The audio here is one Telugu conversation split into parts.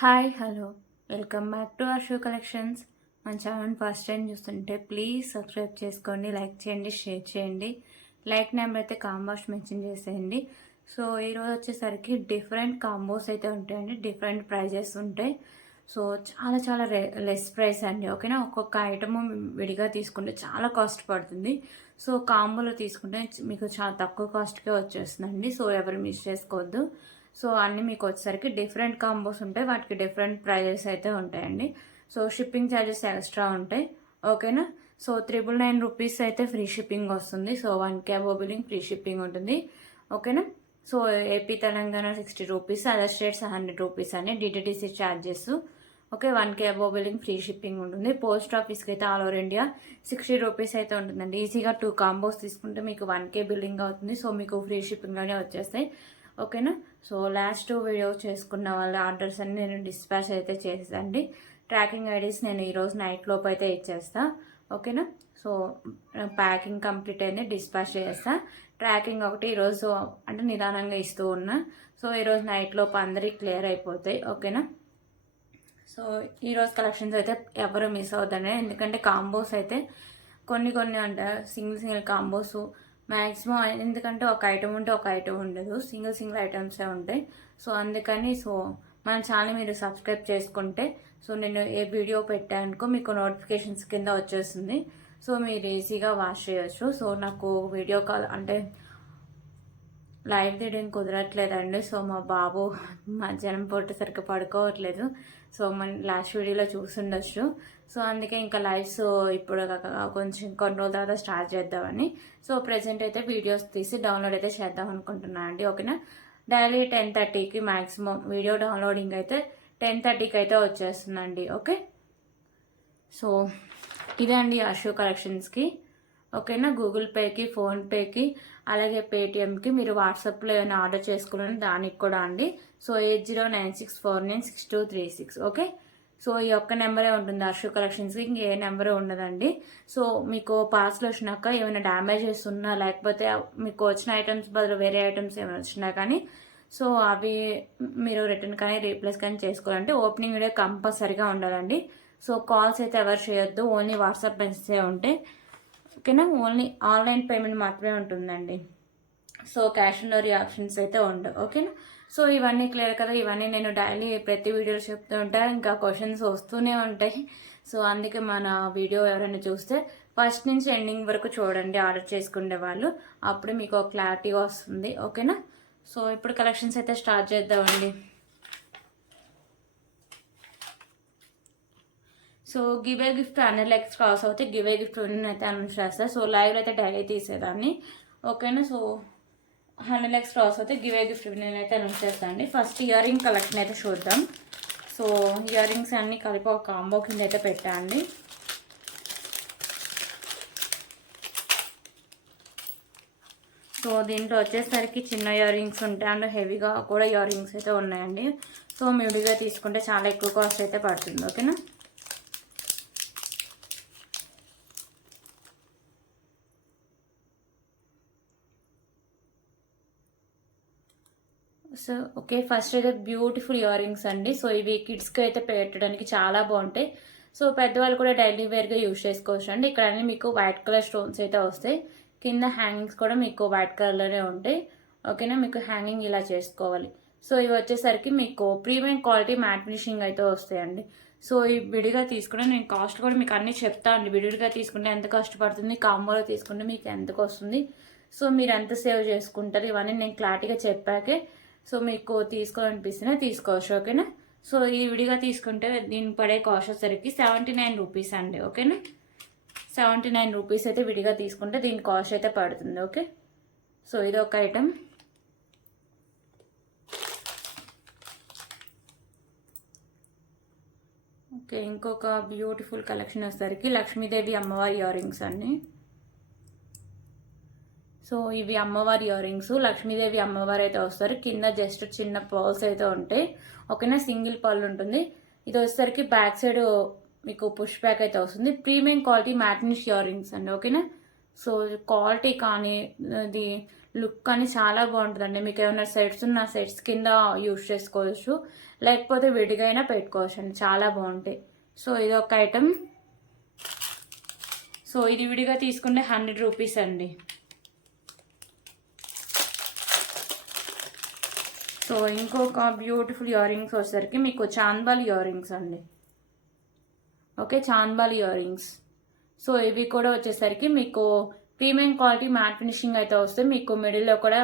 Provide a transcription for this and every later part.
Hi hello welcome back to Ashu collections. మన ఛానల్ ఫస్ట్ టైం చూస్తుంటే ప్లీజ్ సబ్స్క్రైబ్ చేసుకోండి, లైక్ చేయండి, షేర్ చేయండి. లైక్ నెంబర్ అయితే కాంబోస్ మెన్షన్ చేసేయండి. సో ఈరోజు వచ్చేసరికి డిఫరెంట్ కాంబోస్ అయితే ఉంటాయండి, డిఫరెంట్ ప్రైజెస్ ఉంటాయి. సో చాలా చాలా లెస్ ప్రైస్ అండి, ఓకేనా. ఒక్కొక్క ఐటమ్ విడిగా తీసుకుంటే చాలా కాస్ట్ పడుతుంది. సో కాంబోలో తీసుకుంటే మీకు చాలా తక్కువ కాస్ట్కే వచ్చేస్తుందండి. సో ఎవరు మిస్ చేసుకోవద్దు. సో అన్నీ మీకు వచ్చేసరికి డిఫరెంట్ కాంబోస్ ఉంటాయి, వాటికి డిఫరెంట్ ప్రైజెస్ అయితే ఉంటాయండి. సో షిప్పింగ్ ఛార్జెస్ ఎక్స్ట్రా ఉంటాయి, ఓకేనా. సో 999 రూపీస్ అయితే ఫ్రీ షిప్పింగ్ వస్తుంది. So 1K above billing free shipping ఉంటుంది, ఓకేనా. So AP Telangana 60 rupees, other states 100 rupees అని DTDC charges, okay. 1K above billing free shipping ఉంటుంది. పోస్ట్ ఆఫీస్కి అయితే ఆల్ ఓవర్ ఇండియా 60 రూపీస్ అయితే ఉంటుందండి. ఈజీగా 2 కాంబోస్ తీసుకుంటే మీకు 1K బిల్లింగ్ అవుతుంది. సో మీకు ఫ్రీ షిప్పింగ్లోనే వచ్చేస్తాయి, ఓకేనా. సో లాస్ట్ వీడియో చేసుకున్న వాళ్ళ ఆర్డర్స్ అన్ని నేను డిస్పాచ్ అయితే చేసేదండి. ట్రాకింగ్ ఐడీస్ నేను ఈరోజు నైట్ లోపు అయితే ఇచ్చేస్తా, ఓకేనా. సో ప్యాకింగ్ కంప్లీట్ అయింది, డిస్పాచ్ చేస్తా. ట్రాకింగ్ ఒకటి ఈరోజు అంటే నిదానంగా ఇస్తూ ఉన్నా. సో ఈరోజు నైట్ లోపు అందరికి క్లియర్ అయిపోతాయి, ఓకేనా. సో ఈరోజు కలెక్షన్స్ అయితే ఎవరు మిస్ అవుతానే, ఎందుకంటే కాంబోస్ అయితే కొన్ని అంటే సింగిల్ కాంబోస్ మ్యాక్సిమం, ఎందుకంటే ఒక ఐటమ్ ఉంటే ఒక ఐటమ్ ఉండదు, సింగిల్ ఐటమ్సే ఉంటాయి. సో అందుకని మన ఛానల్ మీరు సబ్స్క్రైబ్ చేసుకుంటే నేను ఏ వీడియో పెట్టానుకో మీకు నోటిఫికేషన్స్ కింద వచ్చేస్తుంది. సో మీరు ఈజీగా వాచ్ చేయొచ్చు. సో నాకు వీడియో కాల్ అంటే లైవ్ తీయడం కుదరట్లేదండి. సో మా బాబు మధ్యాహ్నం పూట సరిగ్గా పడుకోవట్లేదు. సో మన లాస్ట్ వీడియోలో చూసుండొచ్చు. సో అందుకే ఇంకా లైవ్స్ ఇప్పుడు కొంచెం కొన్ని రోజుల తర్వాత స్టార్ట్ చేద్దామని. సో ప్రజెంట్ అయితే వీడియోస్ తీసి డౌన్లోడ్ అయితే చేద్దాం అనుకుంటున్నాను అండి, ఓకేనా. డైలీ 10:30కి మ్యాక్సిమం వీడియో డౌన్లోడింగ్ అయితే 10:30కి అయితే వచ్చేస్తుందండి, ఓకే. సో ఇదే అండి అషు కలెక్షన్స్కి, ఓకేనా. గూగుల్ పేకి, ఫోన్పేకి, అలాగే పేటిఎంకి మీరు వాట్సాప్లో ఏమైనా ఆర్డర్ చేసుకోవాలని దానికి కూడా అండి. So 8096496236, okay. సో ఈ ఒక్క నెంబరే ఉంటుంది అషు కలెక్షన్స్కి, ఇంకే నెంబరే ఉండదండి. సో మీకు పార్సల్ వచ్చినాక ఏమైనా డ్యామేజెస్ ఉన్నా, లేకపోతే మీకు వచ్చిన ఐటమ్స్ బదులు వేరే ఐటమ్స్ ఏమైనా వచ్చినా కానీ సో అవి మీరు రిటర్న్ కానీ రీప్లేస్ కానీ చేసుకోవాలంటే ఓపెనింగ్ వీడియో కంపల్సరీగా ఉండాలండి. సో కాల్స్ అయితే ఎవరు చేయొద్దు, ఓన్లీ వాట్సాప్ మెసేజ్ ఉంటే, ఓకేనా. ఓన్లీ ఆన్లైన్ పేమెంట్ మాత్రమే ఉంటుందండి. So cash on delivery options అయితే ఉండవు, ఓకేనా. సో ఇవన్నీ క్లియర్ కదా. ఇవన్నీ నేను డైలీ ప్రతి వీడియోలో చెప్తూ ఉంటాను, ఇంకా క్వశ్చన్స్ వస్తూనే ఉంటాయి. సో అందుకే మన వీడియో ఎవరైనా చూస్తే ఫస్ట్ నుంచి ఎండింగ్ వరకు చూడండి, ఆర్డర్ చేసుకునే వాళ్ళు, అప్పుడు మీకు క్లారిటీ వస్తుంది, ఓకేనా. సో ఇప్పుడు కలెక్షన్స్ అయితే స్టార్ట్ చేద్దామండి. సో గివే గిఫ్ట్ 100 lakhs క్రాస్ అవుతే గివే గిఫ్ట్ అయితే అనౌన్స్ చేస్తారు. సో లైవ్లో అయితే డైలీ తీసేదాన్ని, ఓకేనా. సో 100 lakhs క్రాస్ అవుతే గివే గిఫ్ట్ అయితే అనౌన్స్ చేస్తానండి. ఫస్ట్ ఇయర్ రింగ్ కలెక్షన్ అయితే చూద్దాం. సో ఇయర్ రింగ్స్ అన్నీ కలిపి ఒక కాంబో కింద అయితే పెట్టండి. సో దీంట్లో వచ్చేసరికి చిన్న ఇయర్ రింగ్స్ ఉంటాయి అండ్ హెవీగా కూడా ఇయర్ రింగ్స్ అయితే ఉన్నాయండి. సో విడిగా తీసుకుంటే చాలా ఎక్కువ కాస్ట్ అయితే పడుతుంది, ఓకేనా. సో ఓకే, ఫస్ట్ అయితే బ్యూటిఫుల్ ఇయర్ రింగ్స్ అండి. సో ఇవి కిడ్స్కి అయితే పెట్టడానికి చాలా బాగుంటాయి. సో పెద్దవాళ్ళు కూడా డైలీ వేర్గా యూజ్ చేసుకోవచ్చు అండి. ఇక్కడ అన్ని మీకు వైట్ కలర్ స్టోన్స్ అయితే వస్తాయి. కింద హ్యాంగింగ్స్ కూడా మీకు వైట్ కలర్లోనే ఉంటాయి, ఓకేనా. మీకు హ్యాంగింగ్ ఇలా చేసుకోవాలి. సో ఇవి వచ్చేసరికి మీకు ప్రీమియం క్వాలిటీ మ్యాట్ ఫినిషింగ్ అయితే వస్తాయండి. సో ఈ విడిగా తీసుకుంటే నేను కాస్ట్ కూడా మీకు అన్నీ చెప్తా అండి. విడిగా తీసుకుంటే ఎంత కాస్ట్ పడుతుంది, కాంబోలో తీసుకుంటే మీకు ఎంతకు వస్తుంది, సో మీరు ఎంత సేవ్ చేసుకుంటారు, ఇవన్నీ నేను క్లారిటీగా చెప్పాకే సో మీకు తీసుకోవాలనిపిస్తేనే తీసుకోవచ్చు, ఓకేనా. సో ఈ విడిగా తీసుకుంటే దీనికి పడే కాస్ట్ వచ్చేసరికి 79 రూపీస్ అండి, ఓకేనా. 79 రూపీస్ అయితే విడిగా తీసుకుంటే దీని కాస్ట్ అయితే పడుతుంది, ఓకే. సో ఇది ఒక ఐటమ్. ఓకే, ఇంకొక బ్యూటిఫుల్ కలెక్షన్ వచ్చేసరికి లక్ష్మీదేవి అమ్మవారి ఇయర్ రింగ్స్ అండి. సో ఇవి అమ్మవారి ఇయర్ రింగ్స్, లక్ష్మీదేవి అమ్మవారు అయితే వస్తారు. కింద జస్ట్ చిన్న పర్ల్స్ అయితే ఉంటాయి, ఓకేనా. సింగిల్ పర్ల్ ఉంటుంది. ఇది వచ్చేసరికి బ్యాక్ సైడ్ మీకు పుష్ బ్యాక్ అయితే వస్తుంది. ప్రీమియం క్వాలిటీ మ్యాట్నిష్ ఇయర్ రింగ్స్ అండి, ఓకేనా. సో క్వాలిటీ కానీ ఇది లుక్ అని చాలా బాగుంటుందండి. మీకు ఏమైనా సెట్స్ ఉన్న సెట్స్ కింద యూజ్ చేసుకోవచ్చు, లేకపోతే విడిగా అయినా పెట్టుకోవచ్చు అండి, చాలా బాగుంటాయి. సో ఇది ఒక ఐటమ్. సో ఇది విడిగా తీసుకుంటే 100 రూపీస్ అండి. సో ఇంకొక బ్యూటిఫుల్ ఇయర్ రింగ్స్ వచ్చేసరికి మీకు చాంద్బాల్ ఇయర్ రింగ్స్ అండి. Okay, chandbal earrings. So ఇవి కూడా వచ్చేసరికి మీకు ప్రీమియం క్వాలిటీ మ్యాట్ ఫినిషింగ్ అయితే వస్తాయి. మీకు మిడిల్లో కూడా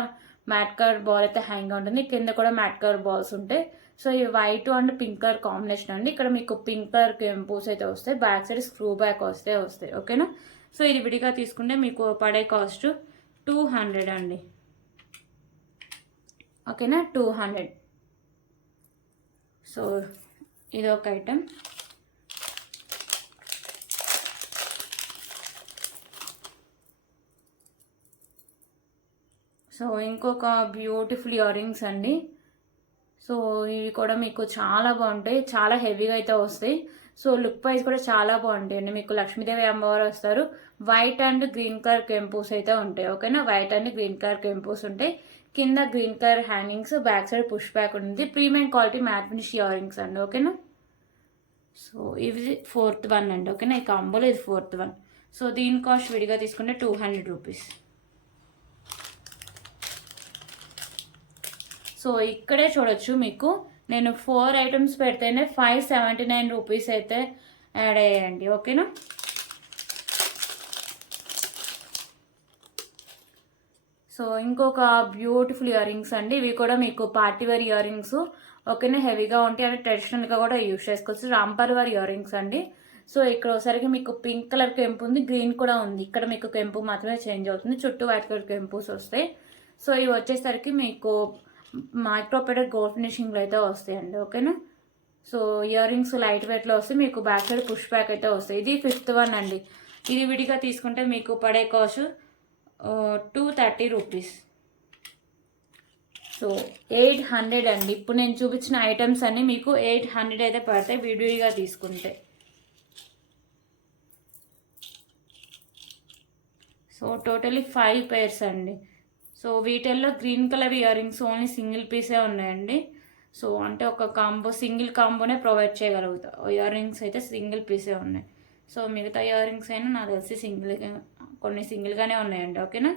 మ్యాట్ కలర్ బాల్ అయితే హ్యాంగ్ ఉంటుంది, కింద కూడా మ్యాట్ కలర్ బాల్స్ ఉంటాయి. సో ఈ white and pink colour combination అండి. ఇక్కడ మీకు పింక్ కలర్ కెంపూస్ అయితే వస్తాయి, బ్యాక్ సైడ్ స్క్రూ బ్యాక్ వస్తాయి. ఓకేనా. సో ఇది విడిగా తీసుకుంటే మీకు పడే కాస్ట్ 200 అండి. ఓకేనా, 200. సో ఇది ఒక ఐటమ్. సో ఇంకొక బ్యూటిఫుల్ ఇయర్ రింగ్స్ అండి. సో ఇవి కూడా మీకు చాలా బాగుంటాయి, చాలా హెవీగా అయితే వస్తాయి. సో లుక్ వైజ్ కూడా చాలా బాగుంటాయి అండి. మీకు లక్ష్మీదేవి అమ్మవారు వస్తారు, వైట్ అండ్ గ్రీన్ కలర్ కెంపూస్ అయితే ఉంటాయి. ఓకేనా, వైట్ అండ్ గ్రీన్ కలర్ కెంపూస్ ఉంటాయి, కింద green colour hangings, back side push back ఉంటుంది. Premium quality matte finish earrings అండి. ఓకేనా. సో ఇది 4th వన్ అండి. ఓకేనా, ఈ కాంబోలో ఇది 4th వన్. సో దీని కాస్ట్ విడిగా తీసుకుంటే 200 రూపీస్. సో ఇక్కడే చూడొచ్చు, మీకు నేను 4 ఐటమ్స్ పెడితేనే 579 రూపీస్ అయితే యాడ్ అయ్యాయండి. ఓకేనా. సో ఇంకొక బ్యూటిఫుల్ ఇయర్ రింగ్స్ అండి. ఇవి కూడా మీకు పార్టీ వేర్ ఇయర్ రింగ్స్. ఓకేనా, హెవీగా ఉంటాయి అంటే ట్రెడిషనల్గా కూడా యూజ్ చేసుకోవచ్చు. రాంపర్వార్ ఇయర్ రింగ్స్ అండి. సో ఇక్కడ ఒకసారికి మీకు పింక్ కలర్ కెంపు ఉంది, గ్రీన్ కూడా ఉంది. ఇక్కడ మీకు కెంపు మాత్రమే చేంజ్ అవుతుంది, చుట్టూ వైట్ కలర్ కెంపుస్ వస్తాయి. సో ఇవి వచ్చేసరికి మీకు మైక్రోపెడర్ గోల్డ్ ఫినిషింగ్లో అయితే వస్తాయండి. ఓకేనా. సో ఇయర్ రింగ్స్ లైట్ వెయిట్లో వస్తాయి, మీకు బ్యాక్ సైడ్ పుష్ బ్యాక్ అయితే వస్తాయి. ఇది 5th వన్ అండి. ఇది విడిగా తీసుకుంటే మీకు పడే కాస్ట్ 230 రూపీస్. సో 800 అండి. ఇప్పుడు నేను చూపించిన ఐటమ్స్ అన్ని మీకు 800 అయితే పడతాయి విడిగా తీసుకుంటే. సో టోటలీ 5 pairs అండి. సో వీటిల్లో green colour earrings only single పీసే ఉన్నాయండి. సో అంటే ఒక కాంబో, సింగిల్ కాంబోనే ప్రొవైడ్ చేయగలుగుతా. ఇయర్ రింగ్స్ అయితే సింగిల్ పీసే ఉన్నాయి. సో మిగతా ఇయర్ రింగ్స్ అయినా నాకు తెలిసి కొన్ని సింగిల్గానే ఉన్నాయండి. ఓకేనా.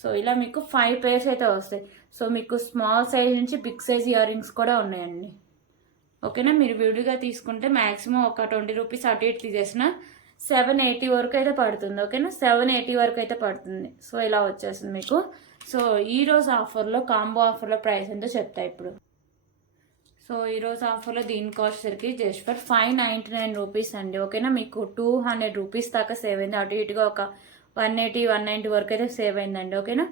సో ఇలా మీకు 5 pairs అయితే వస్తాయి. సో మీకు స్మాల్ సైజ్ నుంచి బిగ్ సైజ్ ఇయర్ రింగ్స్ కూడా ఉన్నాయండి. ఓకేనా. మీరు విడిగా తీసుకుంటే మ్యాక్సిమం ఒక 20 రూపీస్ అటు ఇటు తీసేసిన 780 వరకు అయితే పడుతుంది. ఓకేనా, 780 వరకు అయితే పడుతుంది. సో ఇలా వచ్చేస్తుంది మీకు. సో ఈరోజు ఆఫర్లో, కాంబో ఆఫర్లో ప్రైస్ ఎంతో చెప్తా ఇప్పుడు. సో ఈరోజు ఆఫర్లో దీని కాస్ట్ సరికి జస్ట్ ఫర్ 599 రూపీస్ అండి. ఓకేనా, మీకు 200 రూపీస్ దాకా సేవ్ అయింది. అటు ఇటుగా ఒక 180 వరకు అయితే సేవ్ అయిందండి. ఓకేనా.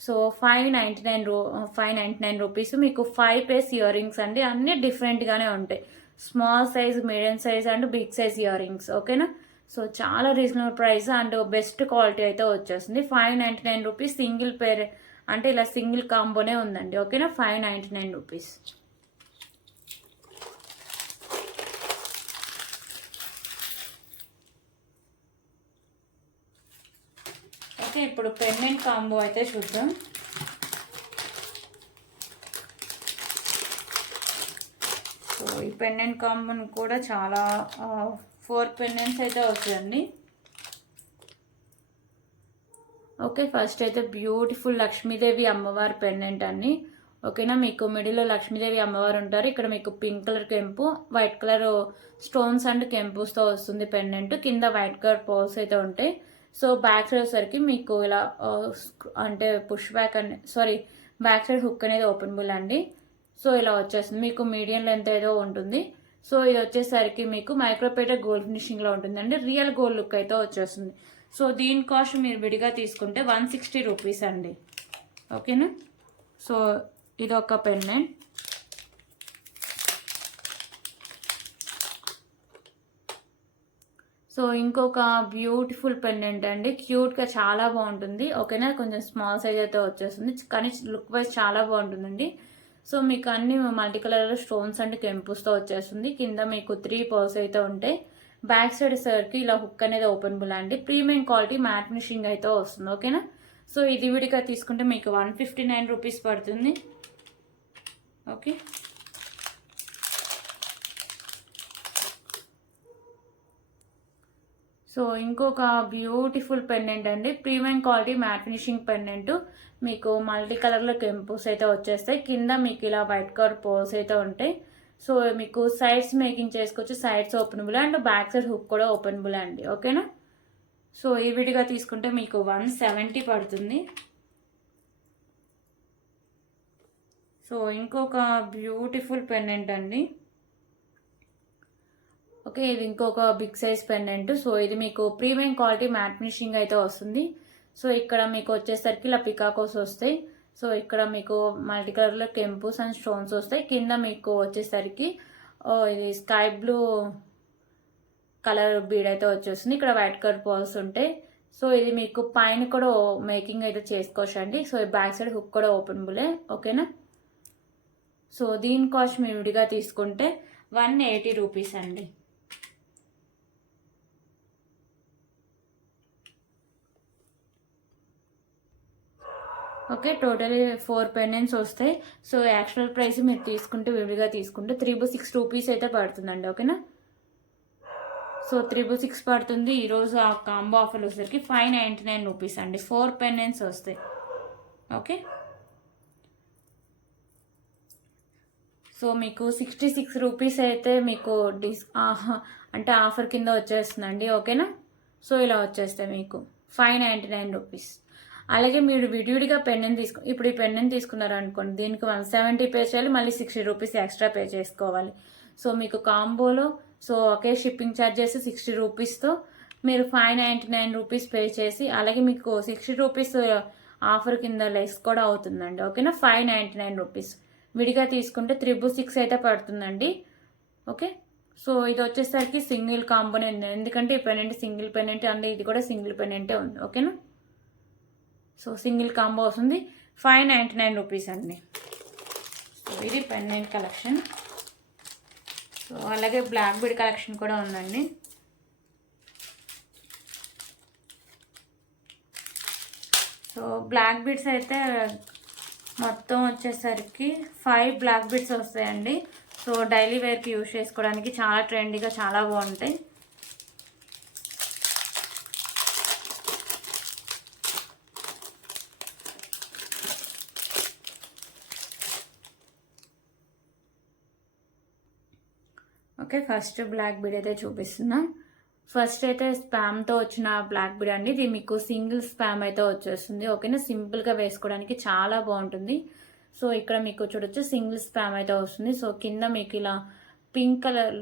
సో 599 రూపీస్ మీకు 5 pairs ఇయర్ రింగ్స్ అండి. అన్నీ డిఫరెంట్గానే ఉంటాయి, small size, medium size and big size earrings. ఓకేనా. సో చాలా reasonable price and best quality అయితే వచ్చేస్తుంది. 599 రూపీస్ సింగిల్ పేర్ అంటే ఇలా సింగిల్ కాంబోనే ఉందండి. ఓకేనా, 599 రూపీస్. ఓకే, ఇప్పుడు పెండెంట్ కాంబో అయితే చూద్దాం. సో ఈ పెండెంట్ కాంబోని కూడా చాలా 4 పెండెంట్స్ అయితే వస్తాయండి. ఓకే, ఫస్ట్ అయితే బ్యూటిఫుల్ లక్ష్మీదేవి అమ్మవారి పెండెంట్ అండి. ఓకేనా, మీకు మిడిల్లో లక్ష్మీదేవి అమ్మవారు ఉంటారు. ఇక్కడ మీకు పింక్ కలర్ కెంపు, వైట్ కలర్ స్టోన్స్ అండ్ కెంపుస్తో వస్తుంది పెండెంట్. కింద వైట్ కలర్ పోల్స్ అయితే ఉంటాయి. సో బ్యాక్ సైడ్ వచ్చేసరికి మీకు ఇలా అంటే పుష్ బ్యాక్ అండి, సారీ బ్యాక్ సైడ్ హుక్ అనేది ఓపెనబుల్ అండి. సో ఇలా వచ్చేస్తుంది, మీకు మీడియం లెంత్ ఏదో ఉంటుంది. సో ఇది వచ్చేసరికి మీకు మైక్రోపేటర్ గోల్డ్ ఫినిషింగ్లో ఉంటుందండి. రియల్ గోల్డ్ లుక్ అయితే వచ్చేస్తుంది. సో దీని కాస్ట్ మీరు విడిగా తీసుకుంటే 160 రూపీస్ అండి. ఓకేనా. సో ఇది ఒక పెండెంట్. సో ఇంకొక బ్యూటిఫుల్ పెండెంట్ అండి, క్యూట్గా చాలా బాగుంటుంది. ఓకేనా, కొంచెం స్మాల్ సైజ్ అయితే వచ్చేస్తుంది, కానీ లుక్ వైజ్ చాలా బాగుంటుందండి. సో మీకు అన్ని మల్టీ కలర్ స్టోన్స్ అండ్ కెంపుస్తో వచ్చేస్తుంది. కింద మీకు 3 పర్ల్స్ అయితే ఉంటాయి. బ్యాక్ సైడ్ సర్కి ఇలా హుక్ అనేది ఓపెనబుల్ అండి. ప్రీమియం క్వాలిటీ మ్యాట్ ఫినిషింగ్ అయితే వస్తుంది. ఓకేనా. సో ఇది విడిగా తీసుకుంటే మీకు 159 రూపీస్ పడుతుంది. ఓకే, సో ఇంకొక బ్యూటిఫుల్ పెండెంట్ అండి, premium quality matte finishing pendant. మీకు మల్టీ కలర్లో కెంపుస్ అయితే వచ్చేస్తాయి. కింద మీకు ఇలా వైట్ కలర్ పోల్స్ అయితే ఉంటాయి. సో మీకు సైడ్స్ మేకింగ్ చేసుకోవచ్చు, sides openable and back side hook కూడా ఓపెనబుల్ అండి. ఓకేనా, సో ఈ విడిగా తీసుకుంటే మీకు 170 పడుతుంది. సో ఇంకొక బ్యూటిఫుల్ పెండెంట్ అండి. ఓకే, ఇది ఇంకొక బిగ్ సైజ్ పెండెంట్. సో ఇది మీకు ప్రీమియం క్వాలిటీ మ్యాట్ ఫినిషింగ్ అయితే వస్తుంది. సో ఇక్కడ మీకు వచ్చేసరికి ఇలా పికాకోస్ వస్తాయి. సో ఇక్కడ మీకు మల్టీ కలర్లో కెంపుస్ అండ్ స్టోన్స్ వస్తాయి. కింద మీకు వచ్చేసరికి ఇది స్కై బ్లూ కలర్ బీడ్ అయితే వచ్చేస్తుంది. ఇక్కడ వైట్ కలర్ బాల్స్ ఉంటాయి. సో ఇది మీకు పైన కూడా మేకింగ్ అయితే చేసుకోవచ్చు అండి. సో బ్యాక్ సైడ్ హుక్ కూడా ఓపెనబులే. ఓకేనా, సో దీని కాస్ట్ మీరు విడిగా తీసుకుంటే 180 రూపీస్ అండి. ఓకే, టోటల్ 4 పెండెంట్స్ వస్తాయి. సో యాక్చువల్ ప్రైస్ మీరు తీసుకుంటే విడిగా తీసుకుంటే 360 రూపీస్ అయితే పడుతుందండి. ఓకేనా, సో 360 పడుతుంది. ఈరోజు ఆ కాంబో ఆఫర్ వచ్చేసరికి 599 రూపీస్ అండి. 4 పెండెంట్స్ వస్తాయి. ఓకే, సో మీకు 66 రూపీస్ అయితే మీకు అంటే ఆఫర్ కింద వచ్చేస్తుందండి. ఓకేనా, సో ఇలా వచ్చేస్తాయి మీకు 599 రూపీస్. అలాగే మీరు విడివిడిగా పెండెంట్ ఇప్పుడు ఈ పెండెంట్ తీసుకున్నారు అనుకోండి, దీనికి 170 పే చేయాలి, మళ్ళీ 60 రూపీస్ ఎక్స్ట్రా పే చేసుకోవాలి. సో మీకు కాంబోలో సో ఒకే షిప్పింగ్ ఛార్జెస్ 60 రూపీస్తో మీరు 599 రూపీస్ పే చేసి, అలాగే మీకు 60 రూపీస్ ఆఫర్ కింద లెస్ కూడా అవుతుందండి. ఓకేనా, 599 రూపీస్. విడిగా తీసుకుంటే 366 అయితే పడుతుందండి. ఓకే, సో ఇది వచ్చేసరికి సింగిల్ కాంబోనే, ఎందుకంటే ఈ పెండెంట్ సింగిల్ పెండెంట్ అండి, ఇది కూడా సింగిల్ పెండెంటే ఉంది. ఓకేనా, సో సింగిల్ కాంబో వస్తుంది 599 రూపీస్ అండి. సో ఇది పెండెంట్ కలెక్షన్. సో అలాగే బ్లాక్ బీడ్ కలెక్షన్ కూడా ఉందండి. సో బ్లాక్ బీడ్స్ అయితే మొత్తం వచ్చేసరికి 5 బ్లాక్ బీడ్స్ వస్తాయండి. సో డైలీ వేర్కి యూజ్ చేసుకోవడానికి చాలా ట్రెండీగా చాలా బాగుంటాయి. ఓకే, ఫస్ట్ బ్లాక్ బీడ్ అయితే చూపిస్తున్నా. ఫస్ట్ అయితే స్పామ్తో వచ్చిన బ్లాక్ బీడ్ అండి. ఇది మీకు సింగిల్ స్పామ్ అయితే వచ్చేస్తుంది. ఓకేనా, సింపుల్గా వేసుకోవడానికి చాలా బాగుంటుంది. సో ఇక్కడ మీకు చూడొచ్చు సింగిల్ స్పామ్ అయితే వస్తుంది. సో కింద మీకు ఇలా పింక్ కలర్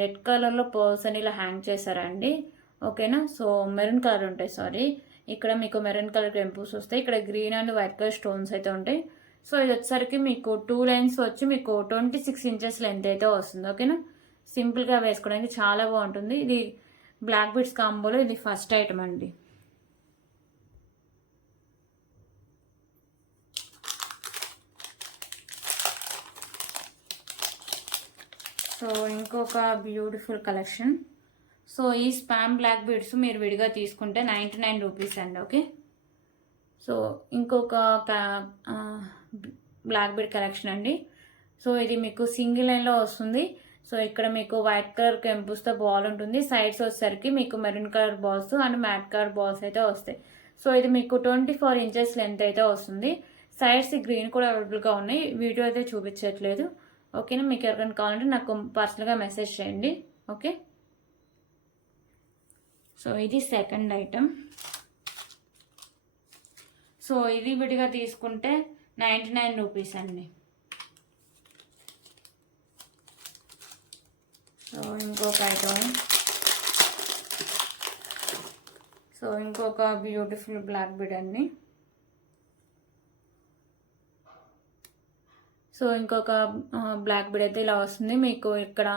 రెడ్ కలర్లో పర్ల్స్ అని ఇలా హ్యాంగ్ చేశారండి. ఓకేనా, సో మెరూన్ కలర్ ఉంటాయి. ఇక్కడ మీకు మెరూన్ కలర్ టెంపుల్స్ వస్తాయి. ఇక్కడ green and white colour stones అయితే ఉంటాయి. సో ఇది వచ్చేసరికి మీకు 2 లైన్స్ వచ్చి మీకు 26 ఇంచెస్ లెంత్ అయితే వస్తుంది. ఓకేనా, సింపుల్గా వేసుకోవడానికి చాలా బాగుంటుంది. ఇది బ్లాక్ బీడ్స్ కాంబోలో ఇది ఫస్ట్ ఐటమ్ అండి. సో ఇంకొక బ్యూటిఫుల్ కలెక్షన్. సో ఈ స్పామ్ బ్లాక్ బీడ్స్ మీరు విడిగా తీసుకుంటే 99 రూపీస్ అండి. ఓకే, సో ఇంకొక బ్లాక్ బీడ్ కలెక్షన్ అండి. సో ఇది మీకు సింగిల్ లైన్లో వస్తుంది. సో ఇక్కడ మీకు వైట్ కలర్ కెంపుస్తో బాల్ ఉంటుంది. సైడ్స్ వచ్చేసరికి మీకు maroon colour balls and mat colour balls అయితే వస్తాయి. సో ఇది మీకు 24 ఇంచెస్ లెంత్ అయితే వస్తుంది. సైడ్స్ గ్రీన్ కూడా అవైలబుల్గా ఉన్నాయి, వీడియో అయితే చూపించట్లేదు. ఓకేనా, మీకు ఎవరికైనా కావాలంటే నాకు పర్సనల్గా మెసేజ్ చేయండి. ఓకే, సో ఇది సెకండ్ ఐటమ్. సో ఇది విడిగా తీసుకుంటే 99 రూపీస్ అండి. సో ఇంకొక ఐటమ్. సో ఇంకొక బ్యూటిఫుల్ బ్లాక్ బీడ్ అండి. సో ఇంకొక బ్లాక్ బీడ్ అయితే ఇలా వస్తుంది. మీకు ఇక్కడ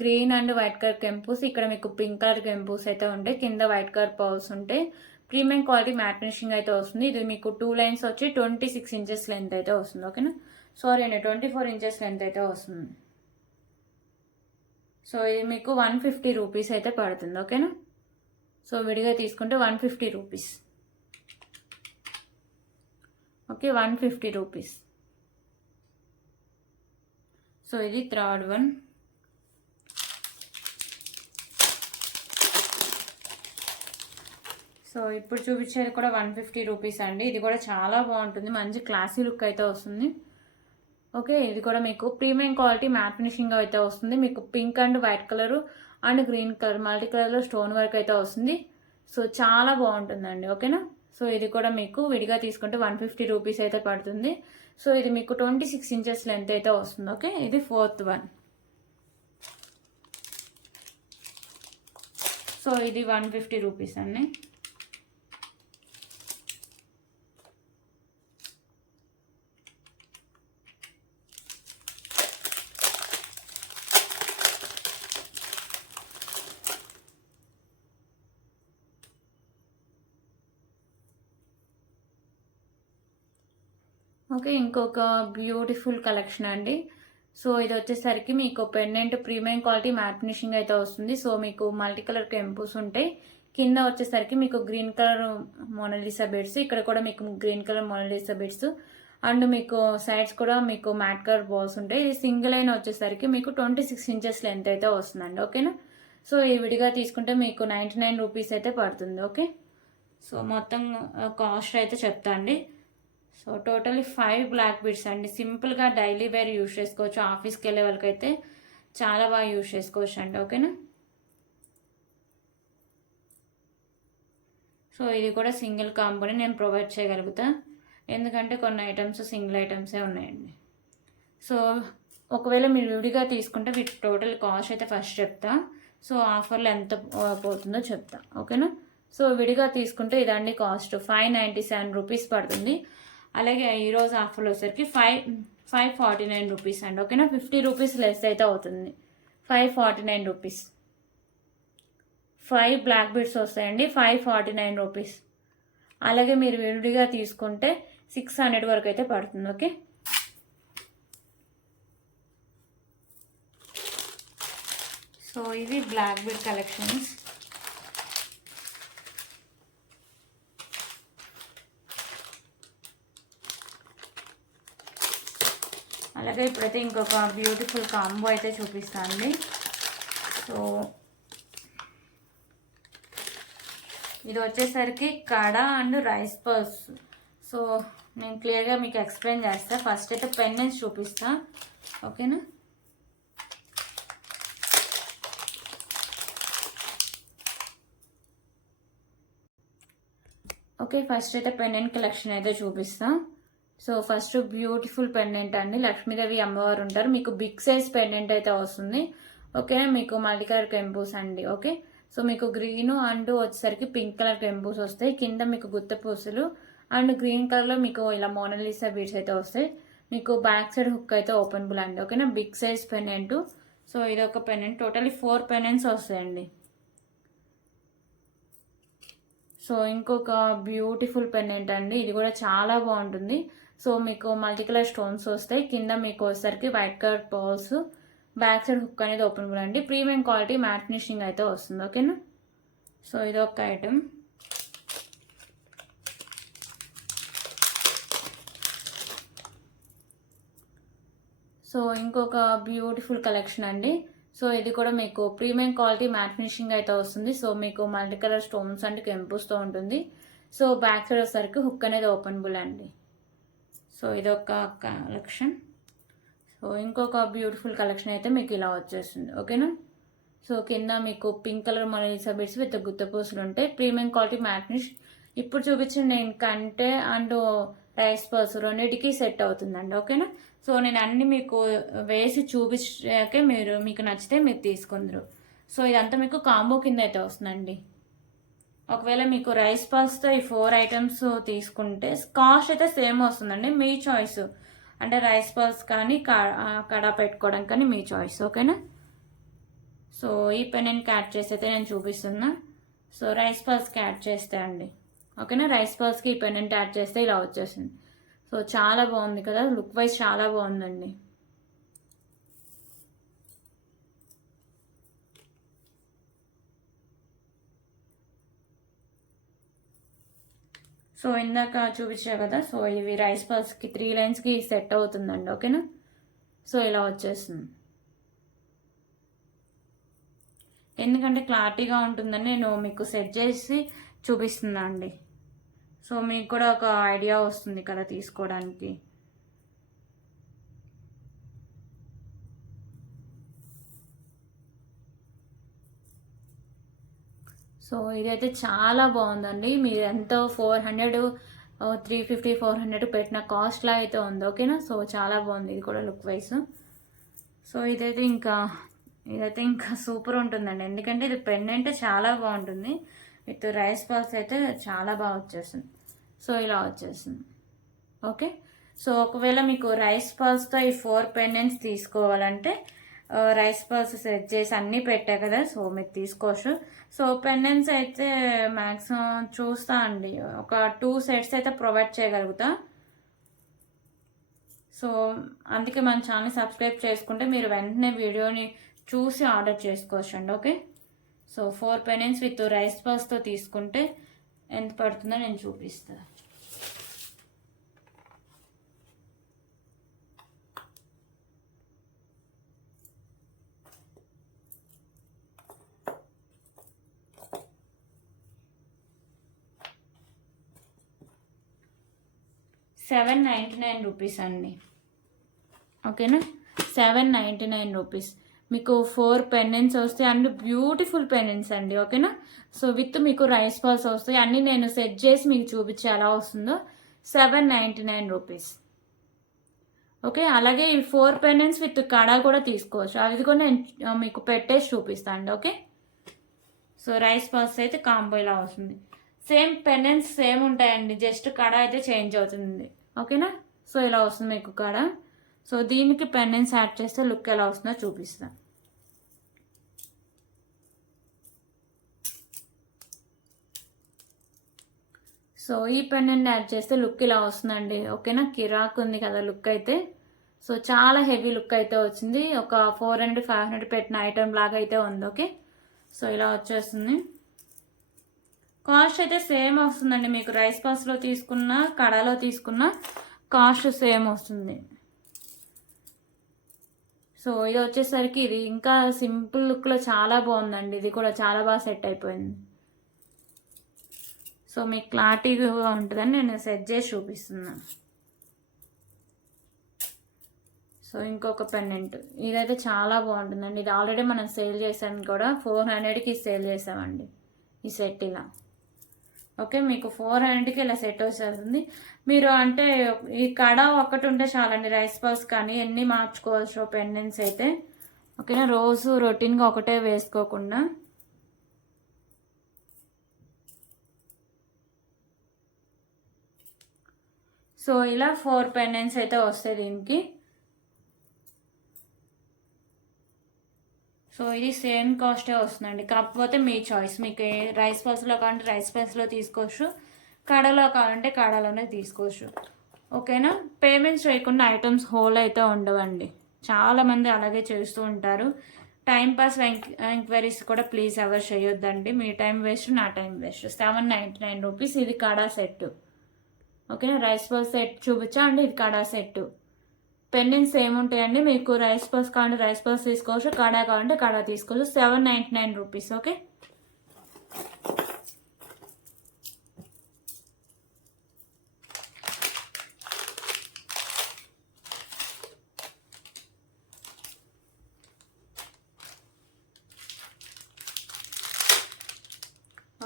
గ్రీన్ అండ్ వైట్ కలర్ కెంపుస్, ఇక్కడ మీకు పింక్ కలర్ కెంపుస్ అయితే ఉంటాయి. కింద వైట్ కలర్ పౌల్స్ ఉంటాయి. ప్రీమియం క్వాలిటీ మ్యాట్ ఫినిషింగ్ అయితే వస్తుంది. ఇది మీకు 2 లైన్స్ వచ్చి 26 ఇంచెస్ లెంత్ అయితే వస్తుంది. ఓకేనా, సారీ అండి 24 ఇంచెస్ లెంత్ అయితే వస్తుంది. సో ఇది మీకు 150 రూపీస్ అయితే పడుతుంది. ఓకేనా, సో విడిగా తీసుకుంటే 150 రూపీస్. Okay, 150 rupees. సో ఇది థర్డ్ వన్. సో ఇప్పుడు చూపించేది కూడా 150 రూపీస్ అండి. ఇది కూడా చాలా బాగుంటుంది, మంచి క్లాసీ లుక్ అయితే వస్తుంది. ఓకే, ఇది కూడా మీకు ప్రీమియం క్వాలిటీ మ్యాట్ ఫినిషింగ్ అయితే వస్తుంది. మీకు pink and white colour and green colour multi కలర్లో స్టోన్ వర్క్ అయితే వస్తుంది. సో చాలా బాగుంటుందండి. ఓకేనా, సో ఇది కూడా మీకు విడిగా తీసుకుంటే 150 రూపీస్ అయితే పడుతుంది. సో ఇది మీకు 26 ఇంచెస్ లెంత్ అయితే వస్తుంది. ఓకే, ఇది ఫోర్త్ వన్. సో ఇది 150 రూపీస్ అండి. ఓకే, ఇంకొక బ్యూటిఫుల్ కలెక్షన్ అండి. సో ఇది వచ్చేసరికి మీకు pendant premium quality matte finishing అయితే వస్తుంది. సో మీకు మల్టీ కలర్ కెంపుస్ ఉంటాయి. కింద వచ్చేసరికి మీకు గ్రీన్ కలర్ మోనాలిసా బెడ్స్, ఇక్కడ కూడా మీకు green colour Mona Lisa beds and మీకు సైడ్స్ కూడా మీకు మ్యాట్ కలర్ బాల్స్ ఉంటాయి. ఇది సింగిల్ అయిన వచ్చేసరికి మీకు 26 ఇంచెస్ లెంత్ అయితే వస్తుందండి. ఓకేనా, సో ఈ విడిగా తీసుకుంటే మీకు 99 రూపీస్ అయితే పడుతుంది. ఓకే, సో మొత్తం కాస్ట్ అయితే చెప్తా అండి. సో టోటలీ 5 బ్లాక్ బీడ్స్ అండి. సింపుల్గా డైలీ వేర్ యూజ్ చేసుకోవచ్చు. ఆఫీస్కి వెళ్ళే వాళ్ళకైతే చాలా బాగా యూజ్ చేసుకోవచ్చు అండి. ఓకేనా, సో ఇది కూడా సింగిల్ కాంబోని నేను ప్రొవైడ్ చేయగలుగుతా, ఎందుకంటే కొన్ని ఐటమ్స్ సింగిల్ ఐటమ్సే ఉన్నాయండి. సో ఒకవేళ మీరు విడిగా తీసుకుంటే వీటి టోటల్ కాస్ట్ అయితే ఫస్ట్ చెప్తా. సో ఆఫర్లో ఎంత పోతుందో చెప్తా. ఓకేనా, సో విడిగా తీసుకుంటే ఇదండి కాస్ట్ 597 రూపీస్ పడుతుంది. అలాగే ఈరోజు ఆఫర్లో వచ్చేసరికి 549 రూపీస్ అండి. ఓకేనా, 50 రూపీస్ లెస్ అయితే అవుతుంది. 549 రూపీస్. 5 బ్లాక్ బీడ్స్ వస్తాయండి, 549 రూపీస్. అలాగే మీరు విడిగా తీసుకుంటే 600 వరకు అయితే పడుతుంది. ఓకే, సో ఇవి బ్లాక్ బీడ్ కలెక్షన్స్. అలాగే ఇప్పుడైతే ఇంకొక బ్యూటిఫుల్ కాంబో అయితే చూపిస్తానండి. సో ఇది వచ్చేసరికి కడ అండ్ రైస్ పర్స్. సో నేను క్లియర్గా మీకు ఎక్స్ప్లెయిన్ చేస్తాను. ఫస్ట్ అయితే పెండెంట్స్ చూపిస్తా. ఓకేనా, ఓకే, ఫస్ట్ అయితే పెండెంట్ కలెక్షన్ అయితే చూపిస్తా. సో ఫస్ట్ బ్యూటిఫుల్ పెండెంట్ అండి. లక్ష్మీదేవి అమ్మవారు ఉంటారు. మీకు బిగ్ సైజ్ పెండెంట్ అయితే వస్తుంది. ఓకేనా, మీకు మల్టీ కలర్ కెంపూస్ అండి. ఓకే, సో మీకు గ్రీన్ అండ్ వచ్చేసరికి పింక్ కలర్ కెంపూస్ వస్తాయి. కింద మీకు గుత్త పూసలు అండ్ గ్రీన్ కలర్లో మీకు ఇలా మోనాలిసా బీడ్స్ అయితే వస్తాయి. మీకు బ్యాక్ సైడ్ హుక్ అయితే ఓపెనబుల్ అండి. ఓకేనా, బిగ్ సైజ్ పెండెంట్. సో ఇది ఒక పెండెంట్, టోటలీ 4 పెండెంట్స్ వస్తాయండి. సో ఇంకొక బ్యూటిఫుల్ పెండెంట్ అండి. ఇది కూడా చాలా బాగుంటుంది. సో మీకు మల్టీ కలర్ స్టోన్స్ వస్తాయి. కింద మీకు వచ్చేసరికి white colour pearls, back side hook అనేది ఓపెనబుల్ అండి. ప్రీమియం క్వాలిటీ మ్యాట్ ఫినిషింగ్ అయితే వస్తుంది. ఓకేనా, సో ఇది ఒక ఐటమ్. సో ఇంకొక బ్యూటిఫుల్ కలెక్షన్ అండి. సో ఇది కూడా మీకు ప్రీమియం క్వాలిటీ మ్యాట్ ఫినిషింగ్ అయితే వస్తుంది. సో మీకు మల్టీ కలర్ స్టోన్స్ అండ్ కెంపుస్తో ఉంటుంది. సో బ్యాక్ సైడ్ వచ్చేసరికి హుక్ అనేది ఓపెనబుల్ అండి. సో ఇది ఒక కలెక్షన్. సో ఇంకొక బ్యూటిఫుల్ కలెక్షన్ అయితే మీకు ఇలా వచ్చేస్తుంది. ఓకేనా, సో కింద మీకు pink colour Mona Lisa beads with గుత్తపూసలు ఉంటాయి. Premium quality matte finish. ఇప్పుడు చూపించిన నేను కంటే అండ్ రైస్ పర్స్ రెండింటికి సెట్ అవుతుందండి. ఓకేనా, సో నేను అన్ని మీకు వేసి చూపించాకే మీకు నచ్చితే మీరు తీసుకుందరు. సో ఇదంతా మీకు కాంబో కింద అయితే వస్తుందండి. ఒకవేళ మీకు రైస్ పల్స్తో ఈ 4 ఐటమ్స్ తీసుకుంటే కాస్ట్ అయితే సేమ్ వస్తుందండి. మీ చాయిస్, అంటే రైస్ పల్స్ కానీ కడా పెట్టుకోవడం కానీ మీ చాయిస్. ఓకేనా, సో ఈ పెండెంట్కి యాడ్ చేసి అయితే నేను చూపిస్తున్నా. సో రైస్ పల్స్కి యాడ్ చేస్తే అండి. ఓకేనా, రైస్ పల్స్కి ఈ పెండెంట్ యాడ్ చేస్తే ఇలా వచ్చేసింది. సో చాలా బాగుంది కదా, లుక్ వైజ్ చాలా బాగుందండి. సో ఇందాక చూపించా కదా, సో ఇవి రైస్ పల్స్కి 3 లైన్స్కి సెట్ అవుతుందండి. ఓకేనా, సో ఇలా వచ్చేస్తుంది. ఎందుకంటే క్లారిటీగా ఉంటుందని నేను మీకు సెట్ చేసి చూపిస్తున్నా అండి. సో మీకు కూడా ఒక ఐడియా వస్తుంది కదా తీసుకోవడానికి. సో ఇదైతే చాలా బాగుందండి. మీరు ఎంతో 400 350 400 పెట్టిన కాస్ట్లా అయితే ఉంది. ఓకేనా, సో చాలా బాగుంది ఇది కూడా లుక్ వైజ్. సో ఇదైతే ఇంకా సూపర్ ఉంటుందండి. ఎందుకంటే ఇది పెండెంట్ చాలా బాగుంటుంది. విత్ రైస్ బాల్స్ అయితే చాలా బాగా వచ్చేస్తుంది. సో ఇలా వచ్చేస్తుంది. ఓకే, సో ఒకవేళ మీకు రైస్ బాల్స్తో ఈ 4 పెండెంట్స్ తీసుకోవాలంటే రైస్ బాల్స్ సెట్ చేసి అన్నీ పెట్టా కదా, సో మీరు తీసుకోవచ్చు. సో పెండెంట్స్ అయితే మ్యాక్సిమం చూస్తా అండి, ఒక 2 సెట్స్ అయితే ప్రొవైడ్ చేయగలుగుతా. సో అందుకే మన ఛానల్ సబ్స్క్రైబ్ చేసుకుంటే మీరు వెంటనే వీడియోని చూసి ఆర్డర్ చేసుకోవచ్చు అండి. Okay, so 4 pendants with rice బాల్స్తో తీసుకుంటే ఎంత పడుతుందో నేను చూపిస్తాను. ₹799 అండి. ఓకేనా, ₹799 మీకు 4 పెండెంట్స్ వస్తాయి అండ్ బ్యూటిఫుల్ పెండెంట్స్ అండి. ఓకేనా, సో విత్ మీకు రైస్ బాల్స్ వస్తాయి. అన్నీ నేను సెట్ చేసి మీకు చూపించి ఎలా వస్తుందో. ₹799. ఓకే, అలాగే ఈ 4 పెండెంట్స్ విత్ కడా కూడా తీసుకోవచ్చు. అది కూడా నేను మీకు పెట్టేసి చూపిస్తాను అండి. ఓకే, సో రైస్ బాల్స్ అయితే కాంబో ఇలా వస్తుంది. సేమ్ పెండెంట్స్ సేమ్ ఉంటాయండి, జస్ట్ కడా అయితే చేంజ్ అవుతుంది. ఓకేనా, సో ఇలా వస్తుంది మీకు కడ. సో దీనికి పెండెంట్స్ యాడ్ చేస్తే లుక్ ఎలా వస్తుందో చూపిస్తాను. సో ఈ పెండెంట్ యాడ్ చేస్తే లుక్ ఇలా వస్తుందండి. ఓకేనా, కిరాక్ ఉంది కదా లుక్ అయితే. సో చాలా హెవీ లుక్ అయితే వచ్చింది. ఒక 400 500 పెట్టిన ఐటమ్ లాగా అయితే ఉంది. ఓకే, సో ఇలా వచ్చేస్తుంది. కాస్ట్ అయితే సేమ్ వస్తుందండి. మీకు రైస్ బాల్స్లో తీసుకున్న కడాలో తీసుకున్న కాస్ట్ సేమ్ వస్తుంది. సో ఇది వచ్చేసరికి ఇది ఇంకా సింపుల్ లుక్లో చాలా బాగుందండి. ఇది కూడా చాలా బాగా సెట్ అయిపోయింది. సో మీకు క్లారిటీగా ఉంటుందని నేను సెట్ చేసి చూపిస్తున్నాను. సో ఇంకొక పెండెంట్ ఇదైతే చాలా బాగుంటుందండి. ఇది ఆల్రెడీ మనం సేల్ చేసాం కూడా, 400కి సేల్ చేసామండి ఈ సెట్ ఇలా. ఓకే, మీకు 400కి ఇలా సెట్ వచ్చేస్తుంది. మీరు అంటే ఈ కడ ఒక్కటి ఉంటే చాలండి, రైస్ బాల్స్ కానీ ఎన్ని మార్చుకోవచ్చు పెండెంట్స్ అయితే. ఓకేనా, రోజు రొటీన్గా ఒకటే వేసుకోకుండా. సో ఇలా 4 పెండెంట్స్ అయితే వస్తాయి దీనికి. సో ఇది సేమ్ కాస్టే వస్తుందండి, కాకపోతే మీ చాయిస్. మీకు రైస్ బాల్స్లో కావాలంటే రైస్ బాల్స్లో తీసుకోవచ్చు, కడలో కావాలంటే కడలోనే తీసుకోవచ్చు. ఓకేనా, పేమెంట్స్ చేయకుండా ఐటమ్స్ హోల్ అయితే ఉండవండి. చాలామంది అలాగే చేస్తూ ఉంటారు. టైంపాస్ ఎంక్వైరీస్ కూడా ప్లీజ్ ఎవరు చేయొద్దండి. మీ టైం వేస్ట్, నా టైం వేస్ట్. ₹799 ఇది కడా సెట్. ఓకేనా, రైస్ బాల్ సెట్ చూపించా అండి, ఇది కడా సెట్. పెండెంట్స్ ఏముంటాయండి, మీకు రైస్ బాల్స్ కావాలంటే రైస్ బాల్స్ తీసుకోవచ్చు, కడా కావాలంటే కడా తీసుకోవచ్చు. ₹799. ఓకే,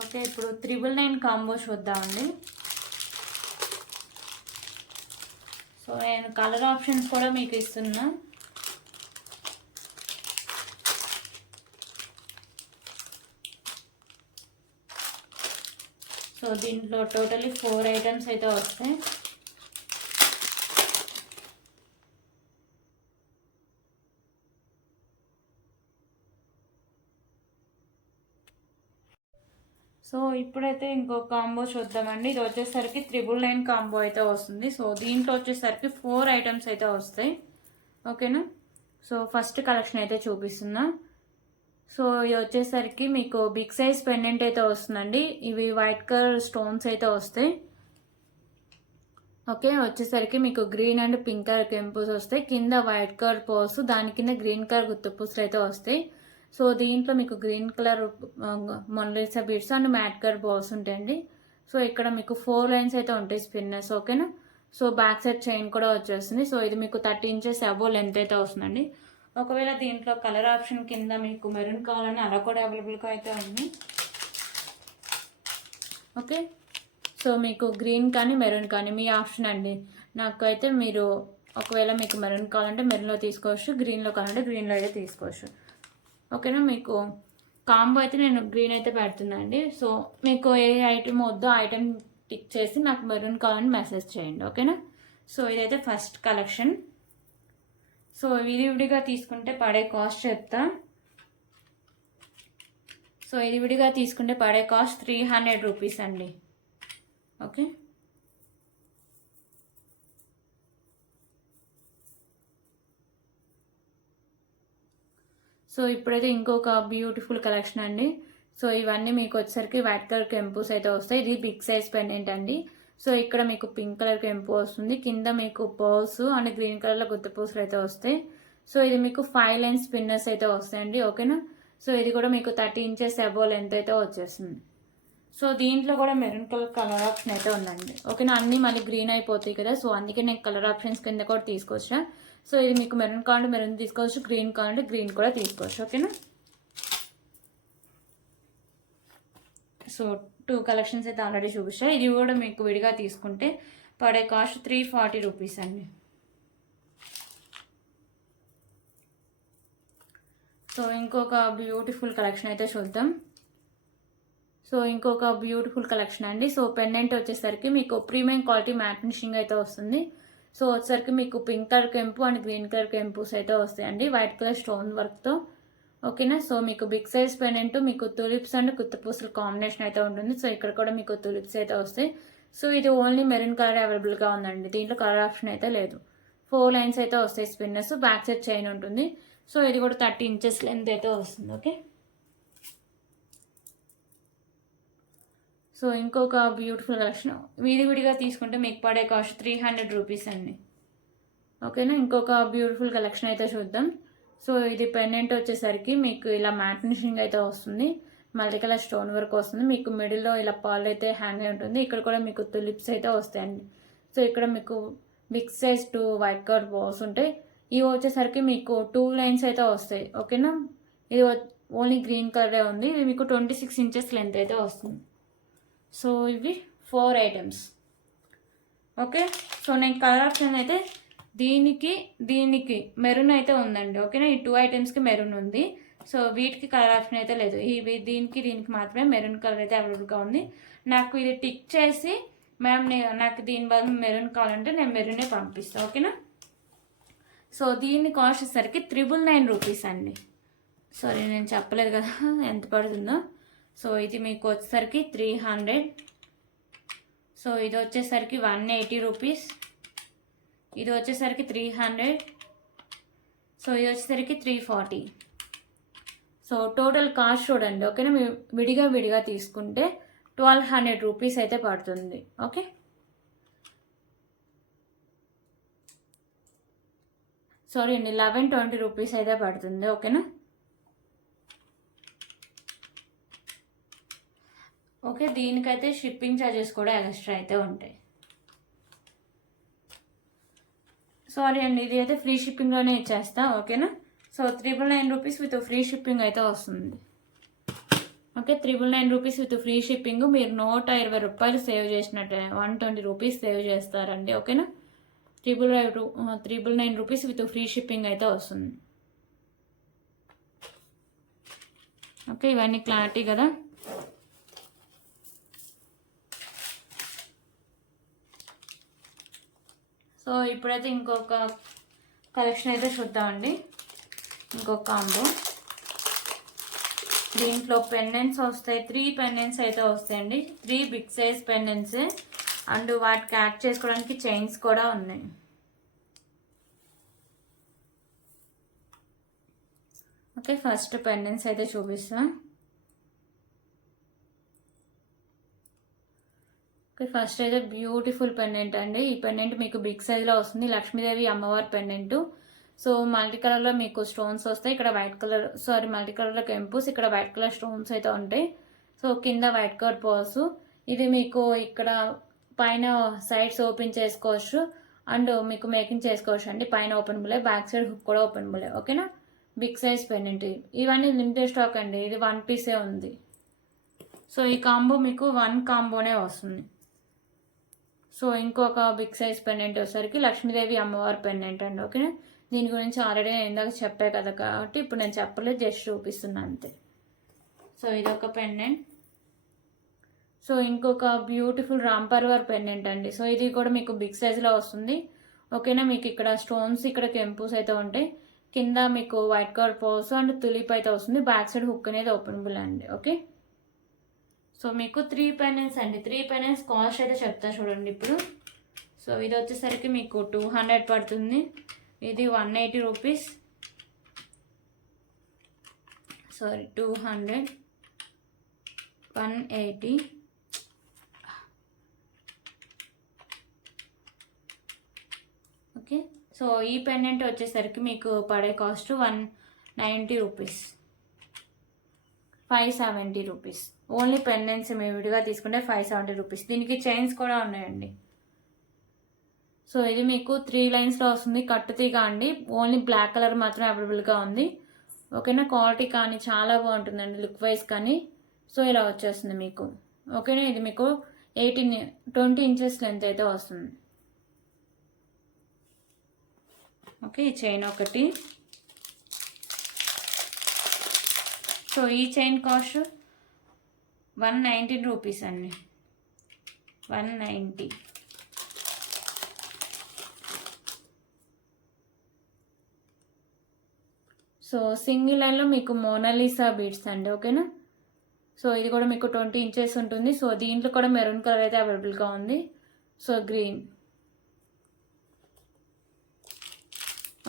ఓకే ఇప్పుడు 999 కాంబో చూద్దామండి. సో నేను కలర్ ఆప్షన్స్ కూడా మీకు ఇస్తున్నా. సో దీంట్లో టోటల్లీ 4 ఐటమ్స్ అయితే వస్తాయి. సో ఇప్పుడైతే ఇంకో కాంబో చూద్దామండి. ఇది వచ్చేసరికి 999 కాంబో అయితే వస్తుంది. సో దీంట్లో వచ్చేసరికి 4 ఐటమ్స్ అయితే వస్తాయి. ఓకేనా, సో ఫస్ట్ కలెక్షన్ అయితే చూపిస్తున్నా. సో ఇది వచ్చేసరికి మీకు బిగ్ సైజ్ పెండెంట్ అయితే వస్తుందండి. ఇవి వైట్ కలర్ స్టోన్స్ అయితే వస్తాయి. ఓకే, వచ్చేసరికి మీకు గ్రీన్ అండ్ పింక్ కలర్ కెంపుస్ వస్తాయి, కింద వైట్ కలర్ పోస్, దాని కింద గ్రీన్ కలర్ గుత్తపూసలు అయితే వస్తాయి. సో దీంట్లో మీకు green colour Mona Lisa beads and mat colour balls ఉంటాయండి. సో ఇక్కడ మీకు 4 లైన్స్ అయితే ఉంటాయి స్పిన్నర్స్, ఓకేనా. సో బ్యాక్ సైడ్ చైన్ కూడా వచ్చేస్తుంది. సో ఇది మీకు 30 ఇంచెస్ అబో లెంత్ అయితే వస్తుందండి. ఒకవేళ దీంట్లో కలర్ ఆప్షన్ కింద మీకు మెరూన్ కావాలని అలా కూడా అవైలబుల్గా అయితే ఉంది. ఓకే, సో మీకు గ్రీన్ కానీ మెరూన్ కానీ మీ ఆప్షన్ అండి. నాకు అయితే మీరు ఒకవేళ మీకు మెరూన్ కావాలంటే మెరూన్లో తీసుకోవచ్చు, గ్రీన్లో కావాలంటే గ్రీన్లో అయితే తీసుకోవచ్చు, ఓకేనా. మీకు కాంబో అయితే నేను గ్రీన్ అయితే పెడుతున్నా అండి. సో మీకు ఏ ఐటమ్ వద్దో ఐటమ్ టిక్ చేసి నాకు మెరూన్ కావాలని మెసేజ్ చేయండి, ఓకేనా. సో ఇదైతే ఫస్ట్ కలెక్షన్. సో విడివిడిగా తీసుకుంటే పడే కాస్ట్ చెప్తా. సో ఇది విడిగా తీసుకుంటే పడే కాస్ట్ 300 రూపీస్ అండి, ఓకే. సో ఇప్పుడైతే ఇంకొక బ్యూటిఫుల్ కలెక్షన్ అండి. సో ఇవన్నీ మీకు వచ్చేసరికి వైట్ కలర్ కెంపుస్ అయితే వస్తాయి. ఇది బిగ్ సైజ్ పెండెంట్ అండి. సో ఇక్కడ మీకు పింక్ కలర్ కెంపు వస్తుంది, కింద మీకు పర్ల్స్ అండ్ గ్రీన్ కలర్లో గుత్తపూసలు అయితే వస్తాయి. సో ఇది మీకు 5 లైన్ స్పిన్నర్స్ అయితే వస్తాయండి, ఓకేనా. సో ఇది కూడా మీకు 30 ఇంచెస్ అబో లెంత్ అయితే వచ్చేస్తుంది. సో దీంట్లో కూడా మెరూన్ కలర్ ఆప్షన్ అయితే ఉందండి, ఓకేనా. అన్నీ మళ్ళీ గ్రీన్ అయిపోతాయి కదా, సో అందుకే నేను కలర్ ఆప్షన్స్ కింద కూడా తీసుకొచ్చా. సో ఇది మీకు మెరూన్ కావాలంటే మెరూన్ తీసుకోవచ్చు, గ్రీన్ కావాలంటే గ్రీన్ కూడా తీసుకోవచ్చు, ఓకేనా. సో 2 కలెక్షన్స్ అయితే ఆల్రెడీ చూపించా. ఇది కూడా మీకు విడిగా తీసుకుంటే పడే కాస్ట్ 340 రూపీస్ అండి. సో ఇంకొక బ్యూటిఫుల్ కలెక్షన్ అయితే చూద్దాం. సో ఇంకొక బ్యూటిఫుల్ కలెక్షన్ అండి. సో పెండెంట్ వచ్చేసరికి మీకు ప్రీమియం క్వాలిటీ మ్యాట్ ఫినిషింగ్ అయితే వస్తుంది. సో వచ్చేసరికి మీకు పింక్ కలర్ కెంపు అండ్ గ్రీన్ కలర్ కెంపుస్ అయితే వస్తాయండి, వైట్ కలర్ స్టోన్ వర్క్తో, ఓకేనా. సో మీకు బిగ్ సైజ్ పెండెంట్, మీకు తులిప్స్ అండ్ కుత్తపూసల కాంబినేషన్ అయితే ఉంటుంది. సో ఇక్కడ కూడా మీకు తులిప్స్ అయితే వస్తాయి. సో ఇది ఓన్లీ మెరూన్ కలర్ అవైలబుల్గా ఉందండి, దీంట్లో కలర్ ఆప్షన్ అయితే లేదు. 4 లైన్స్ అయితే వస్తాయి స్పిన్నర్స్, బ్యాక్ సైడ్ చైన్ ఉంటుంది. సో ఇది కూడా 30 ఇంచెస్ లెంత్ అయితే వస్తుంది, ఓకే. సో ఇంకొక బ్యూటిఫుల్ కలెక్షన్ విడిగా తీసుకుంటే మీకు పడే కాస్ట్ 300 రూపీస్ అండి, ఓకేనా. ఇంకొక బ్యూటిఫుల్ కలెక్షన్ అయితే చూద్దాం. సో ఇది పెండెంట్ వచ్చేసరికి మీకు ఇలా మ్యాట్ ఫినిషింగ్ అయితే వస్తుంది, మల్టీ కలర్ స్టోన్ వర్క్ వస్తుంది, మీకు మిడిల్లో ఇలా పాల్ అయితే హ్యాంగ్ అయి ఉంటుంది. ఇక్కడ కూడా మీకు తులిప్స్ అయితే వస్తాయండి. సో ఇక్కడ మీకు big size 2 white colour balls ఉంటాయి. ఇవి వచ్చేసరికి మీకు 2 లైన్స్ అయితే వస్తాయి, ఓకేనా. ఇది ఓన్లీ గ్రీన్ కలరే ఉంది. ఇది మీకు 26 ఇంచెస్ లెంత్ అయితే వస్తుంది. సో ఇవి 4 ఐటమ్స్, ఓకే. సో నేను కలర్ ఆప్షన్ అయితే దీనికి మెరూన్ అయితే ఉందండి, ఓకేనా. ఈ 2 ఐటమ్స్కి మెరూన్ ఉంది. సో వీటికి కలర్ ఆప్షన్ అయితే లేదు, ఇవి దీనికి మాత్రమే మెరూన్ కలర్ అయితే అవైలబుల్గా ఉంది. నాకు ఇది టిక్ చేసి మ్యామ్ నాకు దీని బదులు మెరూన్ కావాలంటే నేను మెరూనే పంపిస్తాను, ఓకేనా. సో దీని కాస్ట్ వచ్చేసరికి 999 రూపీస్ అండి. సారీ నేను చెప్పలేదు కదా ఎంత పడుతుందో. సో ఇది మీకు వచ్చేసరికి 300. సో ఇది వచ్చేసరికి 180 రూపీస్, ఇది వచ్చేసరికి 300. సో ఇది వచ్చేసరికి 340. సో టోటల్ కాస్ట్ చూడండి, ఓకేనా. మీరు విడిగా తీసుకుంటే 1200 రూపీస్ అయితే పడుతుంది, ఓకే. సారీ అండి, 1120 రూపీస్ అయితే పడుతుంది, ఓకేనా. ఓకే, దీనికైతే షిప్పింగ్ ఛార్జెస్ కూడా ఎక్స్ట్రా అయితే ఉంటాయి. సారీ అండి, ఇది అయితే ఫ్రీ షిప్పింగ్లోనే ఇచ్చేస్తా, ఓకేనా. So 399 rupees with free shipping అయితే వస్తుంది, okay. 399 rupees with free shipping. మీరు 120 రూపాయలు సేవ్ చేసినట్టే 120 రూపీస్ సేవ్ చేస్తారండి, ఓకేనా. 399 రూపీస్ విత్ ఫ్రీ షిప్పింగ్ అయితే వస్తుంది, ఓకే. ఇవన్నీ క్లారిటీ కదా. సో ఇప్పుడైతే ఇంకొక కలెక్షన్ అయితే చూద్దామండి, ఇంకొక కాంబో. దీంట్లో పెండెంట్స్ వస్తాయి, 3 పెండెంట్స్ అయితే వస్తాయండి, 3 బిగ్ సైజ్ పెండెంట్స్ అండ్ వాటికి యాడ్ చేసుకోవడానికి చైన్స్ కూడా ఉన్నాయి. ఓకే, ఫస్ట్ పెండెంట్స్ అయితే చూపిస్తా. ఓకే, ఫస్ట్ అయితే బ్యూటిఫుల్ పెండెంట్ అండి. ఈ పెండెంట్ మీకు బిగ్ సైజ్లో వస్తుంది. లక్ష్మీదేవి అమ్మవారి పెండెంట్. సో మల్టీ కలర్లో మీకు స్టోన్స్ వస్తాయి. ఇక్కడ వైట్ కలర్ మల్టీ కలర్లో కెంపుస్, ఇక్కడ వైట్ కలర్ స్టోన్స్ అయితే ఉంటాయి. సో కింద వైట్ కలర్ పర్స్. ఇది మీకు ఇక్కడ పైన సైడ్స్ ఓపెన్ చేసుకోవచ్చు అండ్ మీకు మేకింగ్ చేసుకోవచ్చు అండి. పైన ఓపెనబుల్, బ్యాక్ సైడ్ హుక్ కూడా ఓపెనబుల్. ఓకేనా, బిగ్ సైజ్ పెండెంట్. ఇవన్నీ లిమిటెడ్ స్టాక్ అండి. ఇది 1 పీసే ఉంది. సో ఈ కాంబో మీకు 1 కాంబోనే వస్తుంది. సో ఇంకొక బిగ్ సైజ్ పెండెంట్ వచ్చేసరికి లక్ష్మీదేవి అమ్మవారి పెండెంట్ అండి. ఓకేనా, దీని గురించి ఆల్రెడీ నేను ఇందాక చెప్పే కదా కాబట్టి ఇప్పుడు నేను చెప్పలేదు, జస్ట్ చూపిస్తున్నాను అంతే. సో ఇదొక పెండెంట్. సో ఇంకొక బ్యూటిఫుల్ రాంపర్వర్ పెండెంట్ అండి. సో ఇది కూడా మీకు బిగ్ సైజ్లో వస్తుంది. ఓకేనా, మీకు ఇక్కడ స్టోన్స్, ఇక్కడ కెంపుస్ అయితే ఉంటాయి. కింద మీకు white colour purse and tulip అయితే వస్తుంది. బ్యాక్ సైడ్ హుక్ అనేది ఓపెనబుల్ అండి. ఓకే, సో మీకు 3 పెండెంట్స్ అండి. 3 పెండెంట్స్ కాస్ట్ అయితే చెప్తా చూడండి ఇప్పుడు. సో ఇది వచ్చేసరికి మీకు 200 పడుతుంది. ఇది 180 రూపీస్. 200, 180. ఓకే, సో ఈ పెండెంట్ వచ్చేసరికి మీకు పడే cost 190 rupees, 570 rupees. Only pendants మేము విడిగా తీసుకుంటే 570 రూపీస్. దీనికి చైన్స్ కూడా ఉన్నాయండి. సో ఇది మీకు 3 లైన్స్లో వస్తుంది. కట్టుతీగా అండి. ఓన్లీ బ్లాక్ కలర్ మాత్రం అవైలబుల్గా ఉంది. ఓకేనా, క్వాలిటీ కానీ చాలా బాగుంటుందండి, లుక్ వైజ్ కానీ. సో ఇలా వచ్చేస్తుంది మీకు. ఓకేనా, ఇది మీకు 20 ఇంచెస్ లెంత్ అయితే వస్తుంది. ఓకే, ఈ చైన్ ఒకటి. సో ఈ చైన్ కాస్ట్ 190 రూపీస్ అండి, 190. సో సింగిల్ లైన్లో మీకు మోనాలిసా బీడ్స్ అండి. ఓకేనా, సో ఇది కూడా మీకు 20 ఇంచెస్ ఉంటుంది. సో దీంట్లో కూడా మెరూన్ కలర్ అయితే అవైలబుల్గా ఉంది. So green.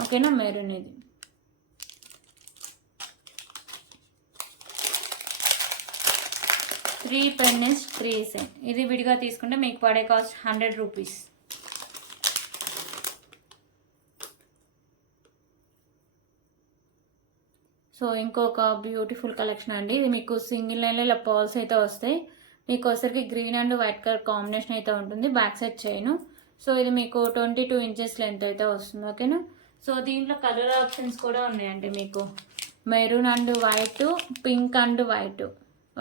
ఓకేనా, మెరూన్. ఇది 3 పెండెంట్స్, 3 సెట్. ఇది విడిగా తీసుకుంటే మీకు పడే కాస్ట్ 100 రూపీస్. సో ఇంకొక బ్యూటిఫుల్ కలెక్షన్ అండి. ఇది మీకు సింగిల్ లైన్లో ఇలా పర్ల్స్ అయితే వస్తాయి. మీకు వచ్చరికి green and white colour combination అయితే ఉంటుంది. Back side chain. సో ఇది మీకు 22 ఇంచెస్ లెంత్ అయితే వస్తుంది. ఓకేనా, సో దీంట్లో కలర్ ఆప్షన్స్ కూడా ఉన్నాయండి. మీకు maroon and white, pink and white.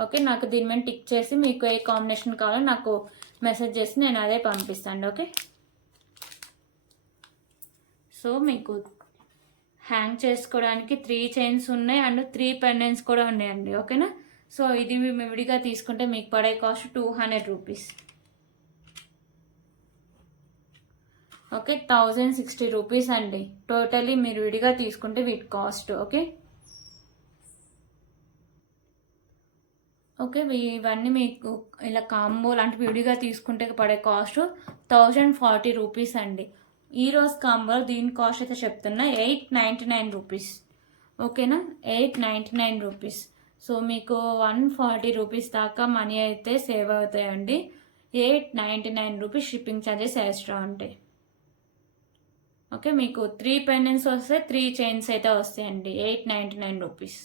Okay, నాకు దీని మీద టిక్ చేసి మీకు ఏ కాంబినేషన్ కావాలో నాకు మెసేజ్ చేసి నేను అదే పంపిస్తాను. ఓకే, సో మీకు హ్యాంగ్ చేసుకోవడానికి 3 చైన్స్ ఉన్నాయి అండ్ 3 పెండెంట్స్ కూడా ఉన్నాయండి. ఓకేనా, సో ఇది మేము విడిగా తీసుకుంటే మీకు పడే కాస్ట్ 200 రూపీస్. ఓకే, 1060 రూపీస్ అండి టోటలీ మీరు విడిగా తీసుకుంటే వీటి కాస్ట్. ఓకే, ఓకే, ఇవన్నీ మీకు ఇలా కాంబో లాంటివి విడిగా తీసుకుంటే పడే కాస్ట్ 1040 రూపీస్ అండి. ఈరోజు కాంబో దీని కాస్ట్ అయితే చెప్తున్నా 899 రూపీస్. ఓకేనా, 899 రూపీస్. సో మీకు 140 రూపీస్ దాకా మనీ అయితే సేవ్ అవుతాయండి. 899 రూపీస్ షిప్పింగ్ ఛార్జెస్ ఎక్స్ట్రా ఉంటాయి. ఓకే, మీకు 3 పెండెంట్స్ వస్తే 3 చైన్స్ అయితే వస్తాయండి. 899 రూపీస్.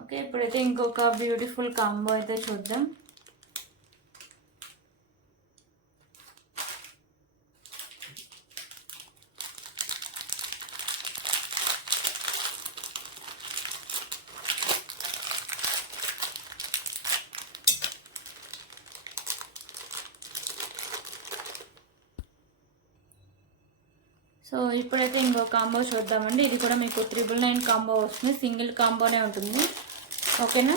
ఓకే, ఇప్పుడైతే ఇంకొక బ్యూటిఫుల్ కాంబో అయితే చూద్దాం. సో ఇప్పుడైతే ఇంకో కాంబో చూద్దామండి. ఇది కూడా మీకు 999 కాంబో వస్తుంది. సింగిల్ కాంబోనే ఉంటుంది. ఓకేనా,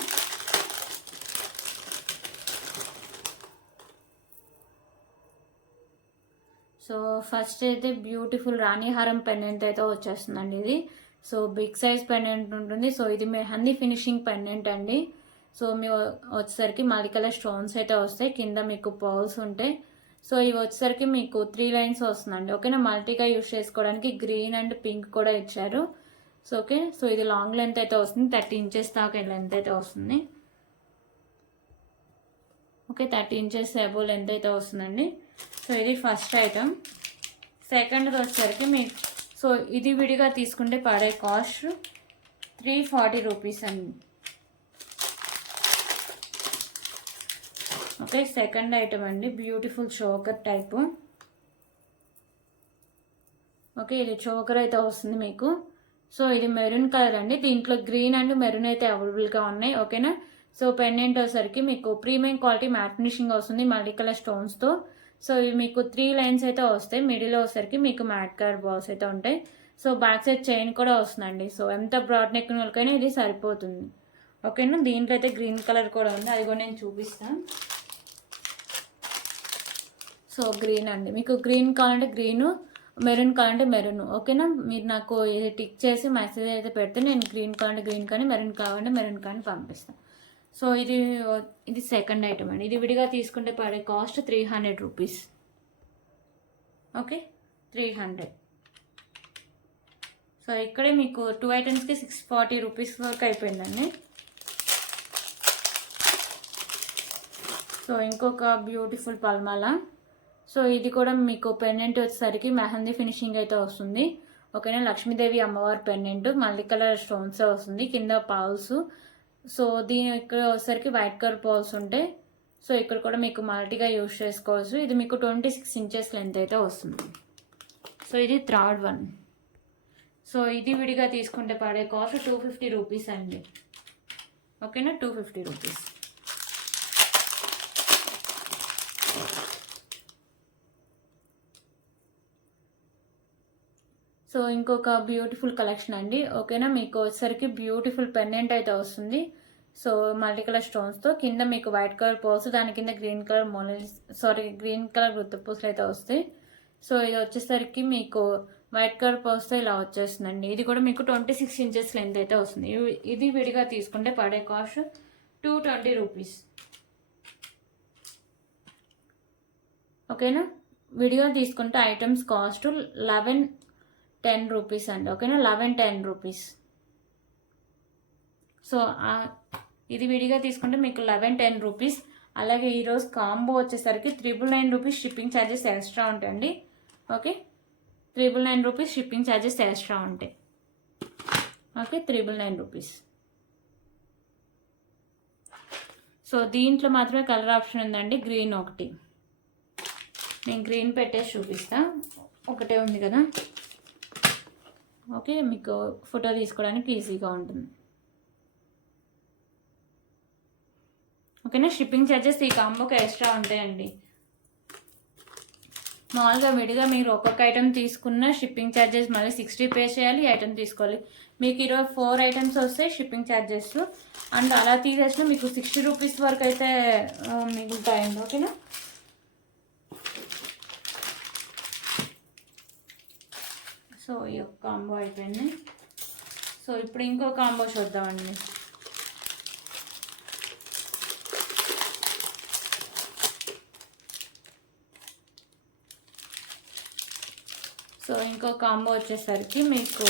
సో ఫస్ట్ అయితే బ్యూటిఫుల్ రాణిహారం పెండెంట్ అయితే వచ్చేస్తుందండి. ఇది సో బిగ్ సైజ్ పెండెంట్ ఉంటుంది. సో ఇది మెహందీ ఫినిషింగ్ పెండెంట్ అండి. సో మీ వచ్చేసరికి మల్టీ కలర్ స్టోన్స్ అయితే వస్తాయి, కింద మీకు పర్ల్స్ ఉంటాయి. సో ఇవి వచ్చేసరికి మీకు 3 లైన్స్ వస్తుందండి. ఓకేనా, మల్టీగా యూస్ చేసుకోవడానికి గ్రీన్ అండ్ పింక్ కూడా ఇచ్చారు. సో ఓకే, సో ఇది లాంగ్ లెంత్ అయితే వస్తుంది, 30 ఇంచెస్ దాకా లెంత్ అయితే వస్తుంది. ఓకే, 30 ఇంచెస్ అబోవ్ లెంత్ అయితే వస్తుందండి. సో ఇది ఫస్ట్ ఐటమ్. సెకండ్ది వచ్చేసరికి మీకు సో ఇది విడిగా తీసుకుంటే పడే కాస్ట్ 340 రూపీస్ అండి. ఓకే, సెకండ్ ఐటమ్ అండి, బ్యూటిఫుల్ చోకర్ టైపు. ఓకే, ఇది చోకర్ అయితే వస్తుంది మీకు. సో ఇది మెరూన్ కలర్ అండి, దీంట్లో గ్రీన్ అండ్ మెరూన్ అయితే అవైలబుల్గా ఉన్నాయి. ఓకేనా, సో పెండెంట్ వచ్చేసరికి మీకు ప్రీమియం క్వాలిటీ మ్యాట్ ఫినిషింగ్ వస్తుంది మల్టీ కలర్ స్టోన్స్తో. సో ఇవి మీకు 3 లైన్స్ అయితే వస్తాయి, మిడిల్లో వచ్చేసరికి మీకు మ్యాట్ కలర్ బాల్స్ అయితే ఉంటాయి. సో బ్యాక్ సైడ్ చైన్ కూడా వస్తుందండి. సో ఎంత బ్రాడ్ నెక్ వాళ్ళకైనా ఇది సరిపోతుంది. ఓకేనా, దీంట్లో అయితే గ్రీన్ కలర్ కూడా ఉంది, అది కూడా నేను చూపిస్తాను. సో గ్రీన్ అండి, మీకు గ్రీన్ కావాలంటే గ్రీను, మెరూన్ కావాలంటే మెరూన్. ఓకేనా, మీరు నాకు ఇది టిక్ చేసి మెసేజ్ అయితే పెడితే నేను గ్రీన్ కావాలంటే గ్రీన్ కానీ, మెరూన్ కావాలంటే మెరూన్ కానీ పంపిస్తాను. సో ఇది సెకండ్ ఐటమ్ అండి. ఇది విడిగా తీసుకుంటే పడే కాస్ట్ 300 రూపీస్. ఓకే, 300. సో ఇక్కడే మీకు 2 ఐటమ్స్కి 640 రూపీస్ వరకు అయిపోయిందండి. సో ఇంకొక బ్యూటిఫుల్ పల్మాల. సో ఇది కూడా మీకు పెండెంట్ వచ్చేసరికి మెహందీ ఫినిషింగ్ అయితే వస్తుంది. ఓకేనా, లక్ష్మీదేవి అమ్మవారి పెండెంట్ మల్టీ కలర్ స్టోన్స్ వస్తుంది, కింద పాల్స్. సో దీని ఇక్కడ వచ్చేసరికి వైట్ కలర్ పాల్స్ ఉంటాయి. సో ఇక్కడ కూడా మీకు మల్టీగా యూజ్ చేసుకోవచ్చు. ఇది మీకు 26 ఇంచెస్ లెంత్ అయితే వస్తుంది. సో ఇది థర్డ్ వన్. సో ఇది విడిగా తీసుకుంటే పడే కాస్ట్ 250 రూపీస్ అండి. ఓకేనా, 250 రూపీస్. సో ఇంకొక బ్యూటిఫుల్ కలెక్షన్ అండి. ఓకేనా, మీకు వచ్చేసరికి బ్యూటిఫుల్ పెండెంట్ అయితే వస్తుంది. సో మల్టీ కలర్ స్టోన్స్తో, కింద మీకు వైట్ కలర్ పోల్స్, దాని కింద గ్రీన్ కలర్ గుత్తపూసలు అయితే వస్తాయి. సో ఇది వచ్చేసరికి మీకు వైట్ కలర్ పోల్స్తో ఇలా వచ్చేస్తుందండి. ఇది కూడా మీకు 26 ఇంచెస్ లెంత్ అయితే వస్తుంది. ఇది విడిగా తీసుకుంటే పడే కాస్ట్ 220 రూపీస్. ఓకేనా, విడిగా తీసుకుంటే ఐటమ్స్ కాస్ట్ 1110 రూపీస్ అండి. ఓకేనా, 1110 రూపీస్. సో ఇది విడిగా తీసుకుంటే మీకు 1110 రూపీస్. అలాగే ఈరోజు కాంబో వచ్చేసరికి 999 రూపీస్ షిప్పింగ్ ఛార్జెస్ ఎక్స్ట్రా ఉంటాయండి. Okay, 999 rupees shipping charges extra ఉంటాయి. Okay, 999 rupees. సో దీంట్లో మాత్రమే కలర్ ఆప్షన్ ఉందండి, గ్రీన్ ఒకటి. నేను గ్రీన్ పెట్టేసి చూపిస్తా, ఒకటే ఉంది కదా. ఓకే, మీకు ఫోటో తీసుకోవడానికి ఈజీగా ఉంటుంది. ఓకేనా, షిప్పింగ్ ఛార్జెస్ ఈ కాంబోకి ఎక్స్ట్రా ఉంటాయండి. మామూలుగా విడిగా మీరు ఒక్కొక్క ఐటమ్ తీసుకున్న షిప్పింగ్ ఛార్జెస్ మళ్ళీ 60 పే చేయాలి, ఐటమ్ తీసుకోవాలి. మీకు ఈరోజు 4 ఐటమ్స్ వస్తాయి షిప్పింగ్ ఛార్జెస్, అండ్ అలా తీసేసిన మీకు 60 రూపీస్ వరకు అయితే మిగులుతాయండి. ఓకేనా, సో ఈ యొక్క కాంబో అయిపోయింది. సో ఇప్పుడు ఇంకో కాంబో చూద్దామండి. సో ఇంకో కాంబో వచ్చేసరికి మీకు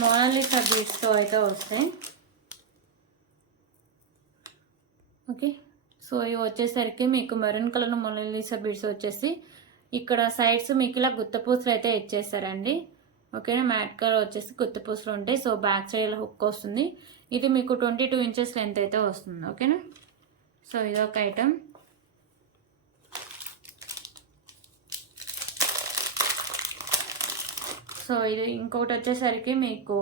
మోనాలిసా బీడ్స్తో అయితే వస్తాయి. ఓకే, సో ఇవి వచ్చేసరికి మీకు మెరూన్ కలర్ మోనాలిసా బీడ్స్ వచ్చేసి ఇక్కడ సైడ్స్ మీకు ఇలా గుత్తపూసలు అయితే ఇచ్చేస్తారండి. ఓకేనా, మ్యాట్ కలర్ వచ్చేసి గుత్తపూసలు ఉంటాయి. సో బ్యాక్ సైడ్ హుక్ వస్తుంది. ఇది మీకు 22 ఇంచెస్ లెంత్ అయితే వస్తుంది. ఓకేనా, సో ఇదొక ఐటమ్. సో ఇది ఇంకొకటి వచ్చేసరికి మీకు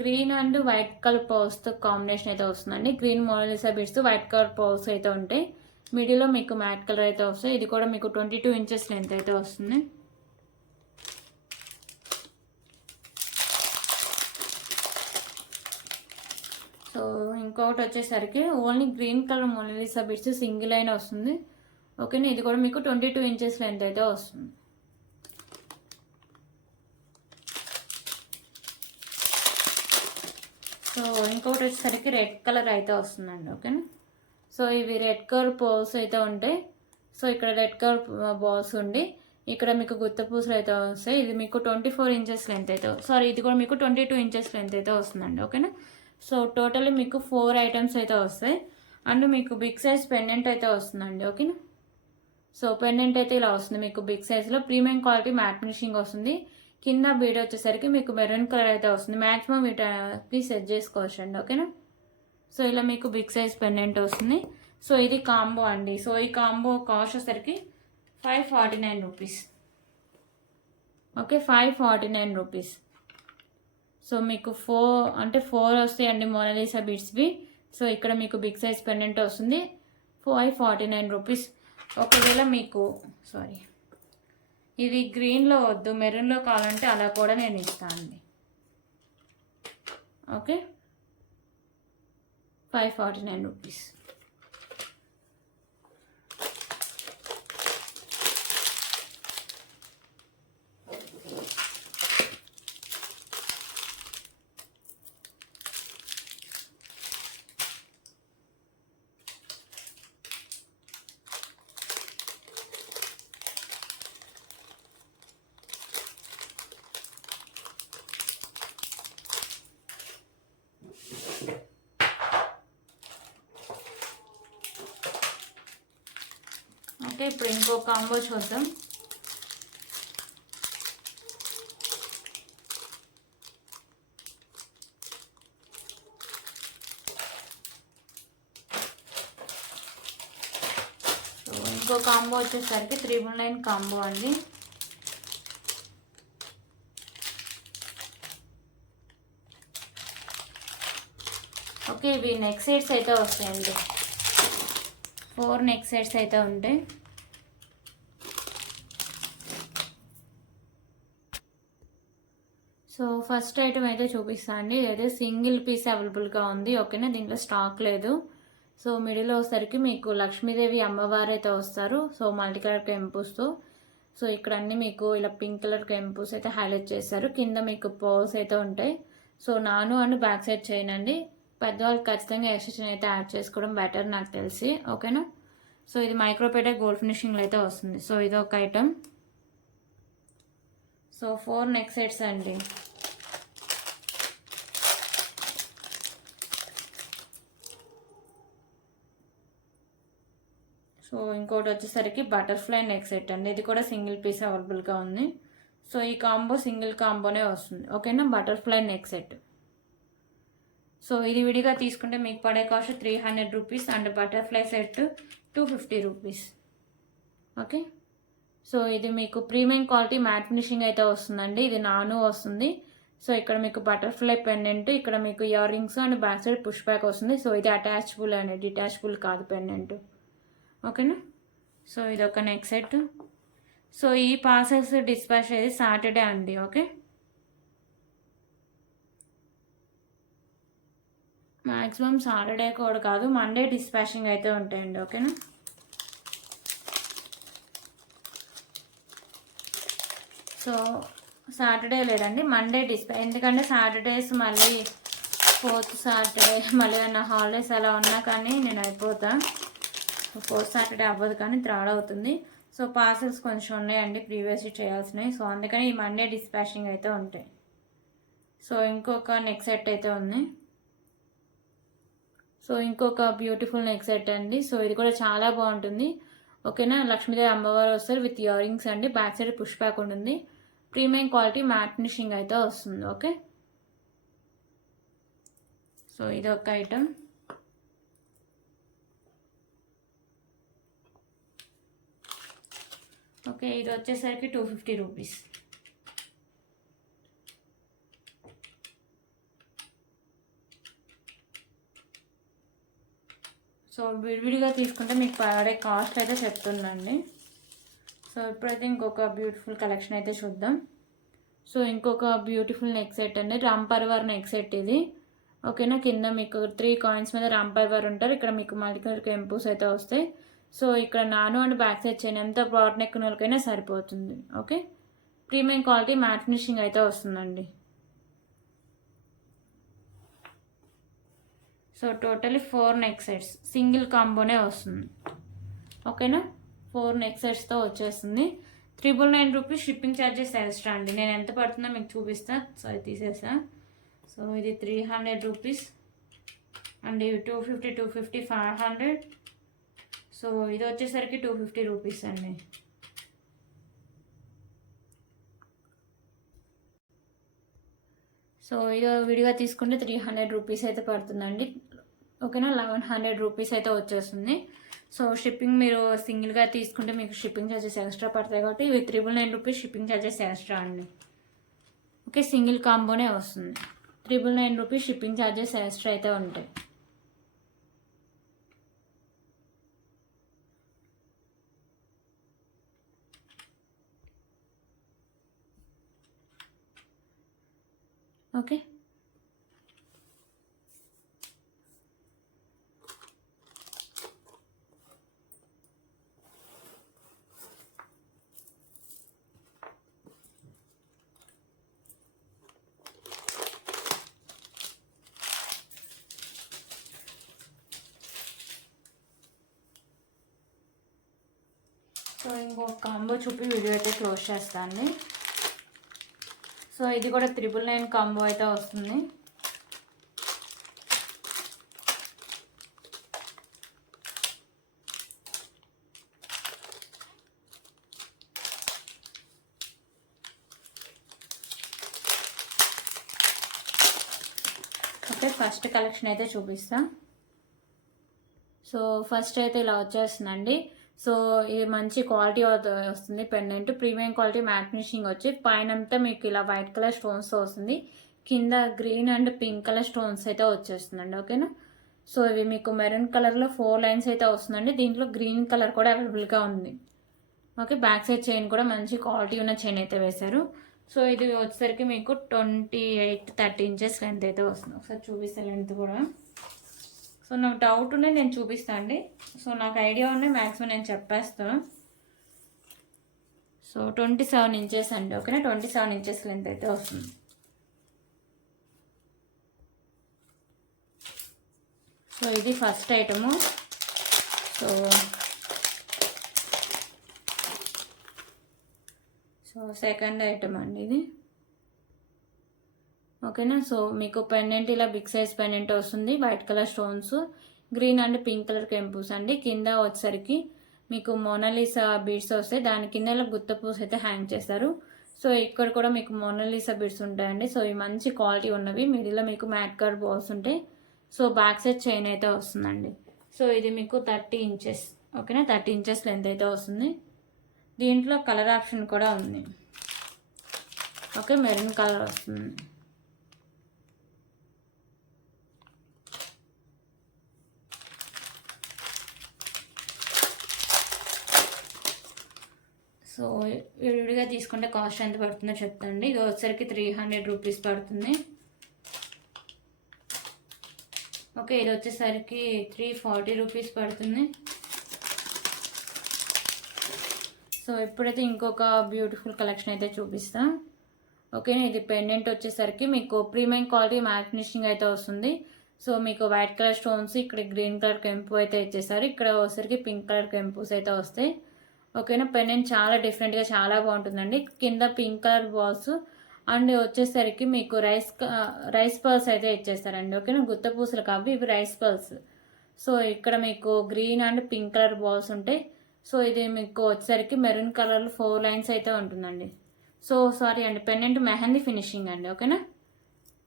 గ్రీన్ అండ్ వైట్ కలర్ పర్ల్స్తో కాంబినేషన్ అయితే వస్తుందండి. Green Mona Lisa beads, white colour pearls అయితే ఉంటాయి. మిడిల్లో మీకు మ్యాట్ కలర్ అయితే వస్తాయి. ఇది కూడా మీకు 22 ఇంచెస్ లెంత్ అయితే వస్తుంది. సో ఇంకొకటి వచ్చేసరికి only green colour Mona Lisa beads single అయినా వస్తుంది. ఓకేనా, ఇది కూడా మీకు 22 ఇంచెస్ లెంత్ అయితే వస్తుంది. సో ఇంకొకటి వచ్చేసరికి రెడ్ కలర్ అయితే వస్తుందండి. ఓకేనా. సో ఇవి రెడ్ కలర్ పోల్స్ అయితే ఉంటాయి. సో ఇక్కడ రెడ్ కలర్ బాల్స్ ఉండి ఇక్కడ మీకు గుత్త పూసలు అయితే వస్తాయి. ఇది మీకు 24 ఇంచెస్ లెంత్ అయితే, సారీ ఇది కూడా మీకు 22 ఇంచెస్ లెంత్ అయితే వస్తుందండి. ఓకేనా. సో టోటల్లీ మీకు 4 ఐటమ్స్ అయితే వస్తాయి. అండ్ మీకు బిగ్ సైజ్ పెండెంట్ అయితే వస్తుందండి. ఓకేనా. సో పెండెంట్ అయితే ఇలా వస్తుంది మీకు బిగ్ సైజ్లో. ప్రీమియం క్వాలిటీ మ్యాట్ ఫినిషింగ్ వస్తుంది. కింద బీడ్ వచ్చేసరికి మీకు మెరూన్ కలర్ అయితే వస్తుంది. మ్యాక్సిమం వీటికి సెట్ చేసుకోవచ్చు అండి. ఓకేనా. సో ఇలా మీకు బిగ్ సైజ్ పెండెంట్ వస్తుంది. సో ఇది కాంబో అండి. సో ఈ కాంబో కాస్ట్ వచ్చేసరికి 549 రూపీస్. Okay, 549 rupees. సో మీకు 4 వస్తాయండి మోనాలిసా బీడ్స్వి. సో ఇక్కడ మీకు బిగ్ సైజ్ పెండెంట్ వస్తుంది 549 రూపీస్. ఒకవేళ మీకు ఇది గ్రీన్లో వద్దు, మెరూన్లో కావాలంటే అలా కూడా నేను ఇస్తాను అండి. Okay, 549 rupees. ఓకే, ఇప్పుడు ఇంకో కాంబో చూద్దాం. సో ఇంకో కాంబో వచ్చేసరికి 399 కాంబో అండి. ఓకే, ఇవి నెక్ సెట్స్ అయితే వస్తాయండి. 4 నెక్ సెట్స్ అయితే ఉంటాయి. సో ఫస్ట్ ఐటమ్ అయితే చూపిస్తాను అండి. ఇదైతే సింగిల్ పీస్ అవైలబుల్గా ఉంది. ఓకేనా, దీంట్లో స్టాక్ లేదు. సో మిడిల్లో వచ్చేసరికి మీకు లక్ష్మీదేవి అమ్మవారు అయితే వస్తారు. సో మల్టీ కలర్ కెంపుస్తో. సో ఇక్కడ అన్ని మీకు ఇలా పింక్ కలర్ కెంపుస్ అయితే హైలైట్ చేశారు. కింద మీకు పోల్స్ అయితే ఉంటాయి. సో నాను అండ్ బ్యాక్ సైడ్ చేయనండి. పెద్దవాళ్ళకి ఖచ్చితంగా ఎక్స్టెన్షన్ అయితే యాడ్ చేసుకోవడం బెటర్ నాకు తెలిసి. ఓకేనా. సో ఇది మైక్రోపేట గోల్డ్ ఫినిషింగ్లో అయితే వస్తుంది. సో ఇది ఒక ఐటమ్. సో 4 నెక్ సెట్స్ అండి. సో ఇంకోటి వచ్చేసరికి బటర్ఫ్లై నెక్ సెట్ అండి. ఇది కూడా సింగిల్ పీస్ అవైలబుల్గా ఉంది. సో ఈ కాంబో సింగిల్ కాంబోనే వస్తుంది. ఓకేనా, బటర్ఫ్లై నెక్ సెట్. సో ఇది విడిగా తీసుకుంటే మీకు పడే cost 300 rupees and butterfly set 250 rupees. Okay. So ఇది మీకు ప్రీమియం క్వాలిటీ మ్యాట్ ఫినిషింగ్ అయితే వస్తుందండి. ఇది నాను వస్తుంది. సో ఇక్కడ మీకు బటర్ఫ్లై పెండెంట్, ఇక్కడ మీకు ear rings and back side push back వస్తుంది. సో ఇది అటాచబుల్ అండి, డిటాచబుల్ కాదు పెండెంట్. ఓకేనా. సో ఇది ఒక నెక్ సెట్. సో ఈ పార్సల్స్ డిస్పాచ్ అయ్యేది సాటర్డే అండి. ఓకే, మ్యాక్సిమం సాటర్డే కూడా కాదు, మండే డిస్పాచింగ్ అయితే ఉంటాయండి. ఓకేనా. సో సాటర్డే లేదండి, మండే ఎందుకంటే సాటర్డేస్ మళ్ళీ 4th సాటర్డే మళ్ళీ ఏమన్నా హాలిడేస్ అలా ఉన్నా కానీ నేను అయిపోతా. 4th సాటర్డే అవ్వదు కానీ 3rd అవుతుంది. సో పార్సల్స్ కొంచెం ఉన్నాయండి ప్రీవియస్లీ చేయాల్సినవి. సో అందుకని ఈ మండే డిస్పాచింగ్ అయితే ఉంటాయి. సో ఇంకొక నెక్ సెట్ అయితే ఉంది. సో ఇంకొక బ్యూటిఫుల్ నెక్ సెట్ అండి. సో ఇది కూడా చాలా బాగుంటుంది. ఓకేనా, లక్ష్మీదేవి అమ్మవారు వస్తారు విత్ ఇయర్ రింగ్స్ అండి. బ్యాక్ సైడ్ పుష్ బ్యాక్ ఉంటుంది. ప్రీమియం క్వాలిటీ మ్యాట్ ఫినిషింగ్ అయితే వస్తుంది. ఓకే. సో ఇది ఒక ఐటమ్. ఓకే, ఇది వచ్చేసరికి 250 రూపీస్. సో విడివిడిగా తీసుకుంటే మీకు పడే కాస్ట్ అయితే చెప్తుందండి. సో ఇప్పుడైతే ఇంకొక బ్యూటిఫుల్ కలెక్షన్ అయితే చూద్దాం. సో ఇంకొక బ్యూటిఫుల్ నెక్ సెట్ అండి, రామ్ పరివార్ నెక్ సెట్ ఇది. ఓకేనా, కింద మీకు 3 కాయిన్స్ మీద రామ్ పరివార్ ఉంటారు. ఇక్కడ మీకు మల్టీ కలర్ కెంపుస్ అయితే వస్తాయి. సో ఇక్కడ నాను అండ్ బ్యాక్ సైడ్ చేయని ఎంత బ్రాడ్ నెక్ వాళ్ళకైనా సరిపోతుంది. Okay, premium quality matte finishing అయితే వస్తుందండి. So totally 4 neck sets, single కాంబోనే వస్తుంది. ఓకేనా, 4 నెక్ సెట్స్తో వచ్చేస్తుంది. 999 రూపీస్. షిప్పింగ్ ఛార్జెస్ ఎక్స్ట్రా అండి. నేను ఎంత పడుతుందో మీకు చూపిస్తా. సో ఇది తీసేసా. సో ఇది 300 రూపీస్ అండ్ 250, 250, 500. సో ఇది వచ్చేసరికి 250 రూపీస్ అండి. సో ఇది విడిగా తీసుకుంటే 300 రూపీస్ అయితే పడుతుందండి. ఓకేనా, 1100 రూపీస్ అయితే వచ్చేస్తుంది. సో షిప్పింగ్ మీరు సింగిల్గా తీసుకుంటే మీకు షిప్పింగ్ ఛార్జెస్ ఎక్స్ట్రా పడతాయి కాబట్టి ఇవి 999 రూపీస్ షిప్పింగ్ ఛార్జెస్ ఎక్స్ట్రా అండి. ఓకే, సింగిల్ కాంబోనే వస్తుంది. 999 రూపీస్ షిప్పింగ్ ఛార్జెస్ ఎక్స్ట్రా అయితే ఉంటాయి. ఓకే, సో ఇంకొక కాంబో చూపి వీడియో అయితే క్లోజ్ చేస్తాను. సో ఇది కూడా 999 కాంబో అయితే వస్తుంది. ఓకే, ఫస్ట్ కలెక్షన్ అయితే చూపిస్తా. సో ఫస్ట్ అయితే ఇలా వచ్చేస్తుందండి. సో ఇది మంచి క్వాలిటీ వస్తుంది. Pendant premium quality matte finishing వచ్చి పైన అంతా మీకు ఇలా వైట్ కలర్ స్టోన్స్ వస్తుంది, కింద green and pink colour stones అయితే వచ్చేస్తుందండి. ఓకేనా, సో ఇవి మీకు మెరూన్ కలర్లో 4 లైన్స్ అయితే వస్తుందండి. దీంట్లో గ్రీన్ కలర్ కూడా అవైలబుల్గా ఉంది. ఓకే, బ్యాక్ సైడ్ చైన్ కూడా మంచి క్వాలిటీ ఉన్న చైన్ అయితే వేశారు. సో ఇది వచ్చేసరికి మీకు 28-30 ఇంచెస్ లెంత్ అయితే వస్తుంది. ఒకసారి చూపిస్తాను లెంత్ కూడా. సో నాకు డౌట్ ఉండే నేను చూపిస్తాను అండి. సో నాకు ఐడియా ఉండే మ్యాక్సిమం నేను చెప్పేస్తాను. సో 27 ఇంచెస్ అండి. ఓకేనా, 27 ఇంచెస్ లెంత్ అయితే వస్తుంది. సో ఇది first item. So second item అండి ఇది. ఓకేనా, సో మీకు పెండెంట్ ఇలా బిగ్ సైజ్ పెండెంట్ వస్తుంది, white colour stones, green and pink colour కెంపూస్ అండి. కింద వచ్చేసరికి మీకు మోనాలిసా బీడ్స్ వస్తాయి, దాని కింద ఇలా గుత్తపూస్ అయితే హ్యాంగ్ చేస్తారు. సో ఇక్కడ కూడా మీకు మోనాలిసా బీడ్స్ ఉంటాయండి. సో ఇవి మంచి క్వాలిటీ ఉన్నవి. మిడిల్లో మీకు మ్యాట్ కార్డ్ బాల్స్ ఉంటాయి. సో బ్యాక్ సైడ్ చైన్ అయితే వస్తుందండి. సో ఇది మీకు 30 ఇంచెస్. ఓకేనా, 30 ఇంచెస్ లెంత్ అయితే వస్తుంది. దీంట్లో కలర్ ఆప్షన్ కూడా ఉంది. ఓకే, మెరూన్ కలర్ వస్తుంది. సో విడిగా తీసుకుంటే కాస్ట్ ఎంత పడుతుందో చెప్తాండి. ఇది వచ్చేసరికి 300 రూపీస్ పడుతుంది. ఓకే, ఇది వచ్చేసరికి 340 రూపీస్ పడుతుంది. సో ఇప్పుడైతే ఇంకొక బ్యూటిఫుల్ కలెక్షన్ అయితే చూపిస్తా. ఓకే, ఇది పెండెంట్ వచ్చేసరికి మీకు ప్రీమియం క్వాలిటీ మ్యాట్ ఫినిషింగ్ అయితే వస్తుంది. సో మీకు వైట్ కలర్ స్టోన్స్, ఇక్కడ గ్రీన్ కలర్ కెంపు అయితే ఇచ్చేసారు. ఇక్కడ వచ్చేసరికి పింక్ కలర్ కెంపూస్ అయితే వస్తాయి. ఓకేనా, పెండెంట్ చాలా డిఫరెంట్గా చాలా బాగుంటుందండి. కింద పింక్ కలర్ బాల్స్ అండ్ వచ్చేసరికి మీకు రైస్ పర్ల్స్ అయితే ఇచ్చేస్తారండి. ఓకేనా, గుత్త పూసలు కాబట్టి ఇవి రైస్ పర్ల్స్. సో ఇక్కడ మీకు green and pink colour balls ఉంటాయి. సో ఇది మీకు వచ్చేసరికి మెరూన్ కలర్లో 4 లైన్స్ అయితే ఉంటుందండి. సో సారీ అండి, పెండెంట్ మెహందీ ఫినిషింగ్ అండి. ఓకేనా,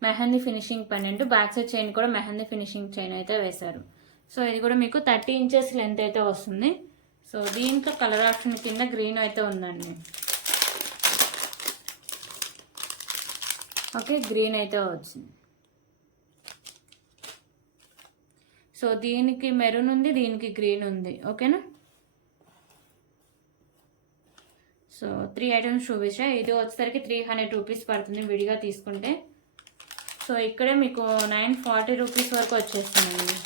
mehndi finishing pendant, back side chain కూడా మెహందీ ఫినిషింగ్ చైన్ అయితే వేశారు. సో ఇది కూడా మీకు 30 ఇంచెస్ లెంత్ అయితే వస్తుంది. సో దీంట్లో కలర్ ఆప్షన్ కింద గ్రీన్ అయితే ఉందండి. ఓకే, గ్రీన్ అయితే వచ్చింది. సో దీనికి మెరూన్ ఉంది, దీనికి గ్రీన్ ఉంది. ఓకేనా, సో 3 ఐటమ్స్ చూపించా. ఇది వచ్చేసరికి 300 రూపీస్ పడుతుంది విడిగా తీసుకుంటే. సో ఇక్కడే మీకు 940 రూపీస్ వరకు వచ్చేస్తుందండి.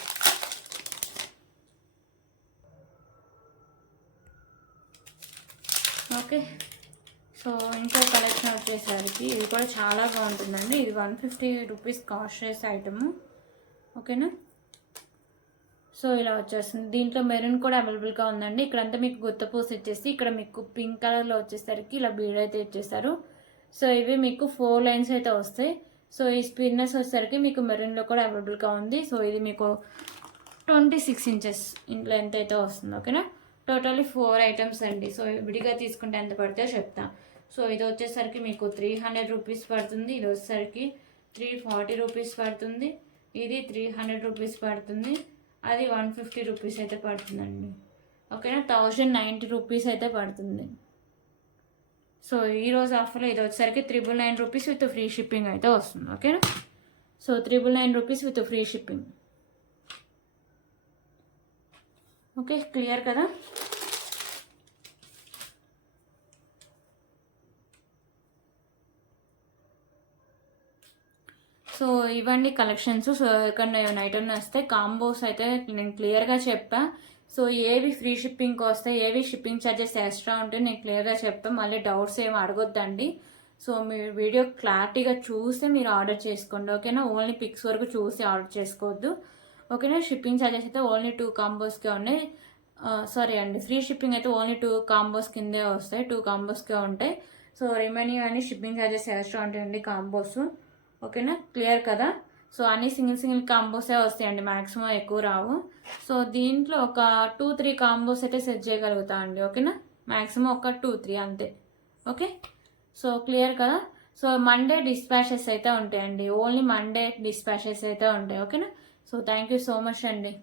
ఓకే, సో ఇంకో కలెక్షన్ వచ్చేసరికి ఇది కూడా చాలా బాగుంటుందండి. ఇది 150 రూపీస్ కాస్ట్ చేసే ఐటము. ఓకేనా, సో ఇలా వచ్చేస్తుంది. దీంట్లో మెరూన్ కూడా అవైలబుల్గా ఉందండి. ఇక్కడంతా మీకు గుత్తపూస ఇచ్చేసి ఇక్కడ మీకు పింక్ కలర్లో వచ్చేసరికి ఇలా బీడ్ అయితే ఇచ్చేస్తారు. సో ఇవి మీకు 4 లైన్స్ అయితే వస్తాయి. సో ఈ స్పిన్నర్స్ వచ్చేసరికి మీకు మెరూన్లో కూడా అవైలబుల్గా ఉంది. సో ఇది మీకు 26 ఇంచెస్ లెంత్ అయితే వస్తుంది. ఓకేనా, టోటల్లీ 4 ఐటమ్స్ అండి. సో విడిగా తీసుకుంటే ఎంత పడితే చెప్తా. సో ఇది వచ్చేసరికి మీకు 300 రూపీస్ పడుతుంది. ఇది వచ్చేసరికి 340 రూపీస్ పడుతుంది. ఇది 300 రూపీస్ పడుతుంది. అది 150 రూపీస్ అయితే పడుతుందండి. ఓకేనా, 1090 రూపీస్ అయితే పడుతుంది. సో ఈరోజు ఆఫర్లో ఇది వచ్చేసరికి 999 రూపీస్ విత్ ఫ్రీ షిప్పింగ్ అయితే వస్తుంది. ఓకేనా, so 999 rupees with free shipping. Okay, clear కదా. సో ఇవన్నీ కలెక్షన్స్. సో ఇక్కడ నైట్ వస్తే కాంబోస్ అయితే నేను క్లియర్గా చెప్పా. సో ఏవి ఫ్రీ షిప్పింగ్కి వస్తాయి, ఏవి షిప్పింగ్ ఛార్జెస్ ఎక్స్ట్రా ఉంటే నేను క్లియర్గా చెప్పాను. మళ్ళీ డౌట్స్ ఏమి అడగొద్దండి. సో మీరు వీడియో క్లారిటీగా చూస్తే మీరు ఆర్డర్ చేసుకోండి. ఓకేనా, ఓన్లీ పిక్స్ వరకు చూసి ఆర్డర్ చేసుకోవద్దు. ఓకేనా, షిప్పింగ్ ఛార్జెస్ అయితే ఓన్లీ 2 కాంబోస్కే ఉన్నాయి. సారీ అండి, ఫ్రీ షిప్పింగ్ అయితే ఓన్లీ 2 కాంబోస్ కిందే వస్తాయి, 2 కాంబోస్కే ఉంటాయి. సో రిమైనింగ్ అన్ని షిప్పింగ్ ఛార్జెస్ ఎక్స్ట్రా ఉంటాయండి కాంబోస్. ఓకేనా, క్లియర్ కదా. సో అన్ని సింగిల్ కాంబోసే వస్తాయండి, మ్యాక్సిమం ఎక్కువ రావు. సో దీంట్లో ఒక 2-3 కాంబోస్ అయితే సెట్ చేయగలుగుతా అండి. ఓకేనా, మ్యాక్సిమం ఒక 2-3 అంతే. ఓకే, సో క్లియర్ కదా. సో మండే డిస్పాచెస్ అయితే ఉంటాయండి, ఓన్లీ మండే డిస్పాచెస్ అయితే ఉంటాయి. ఓకేనా, so thank you so much అండి.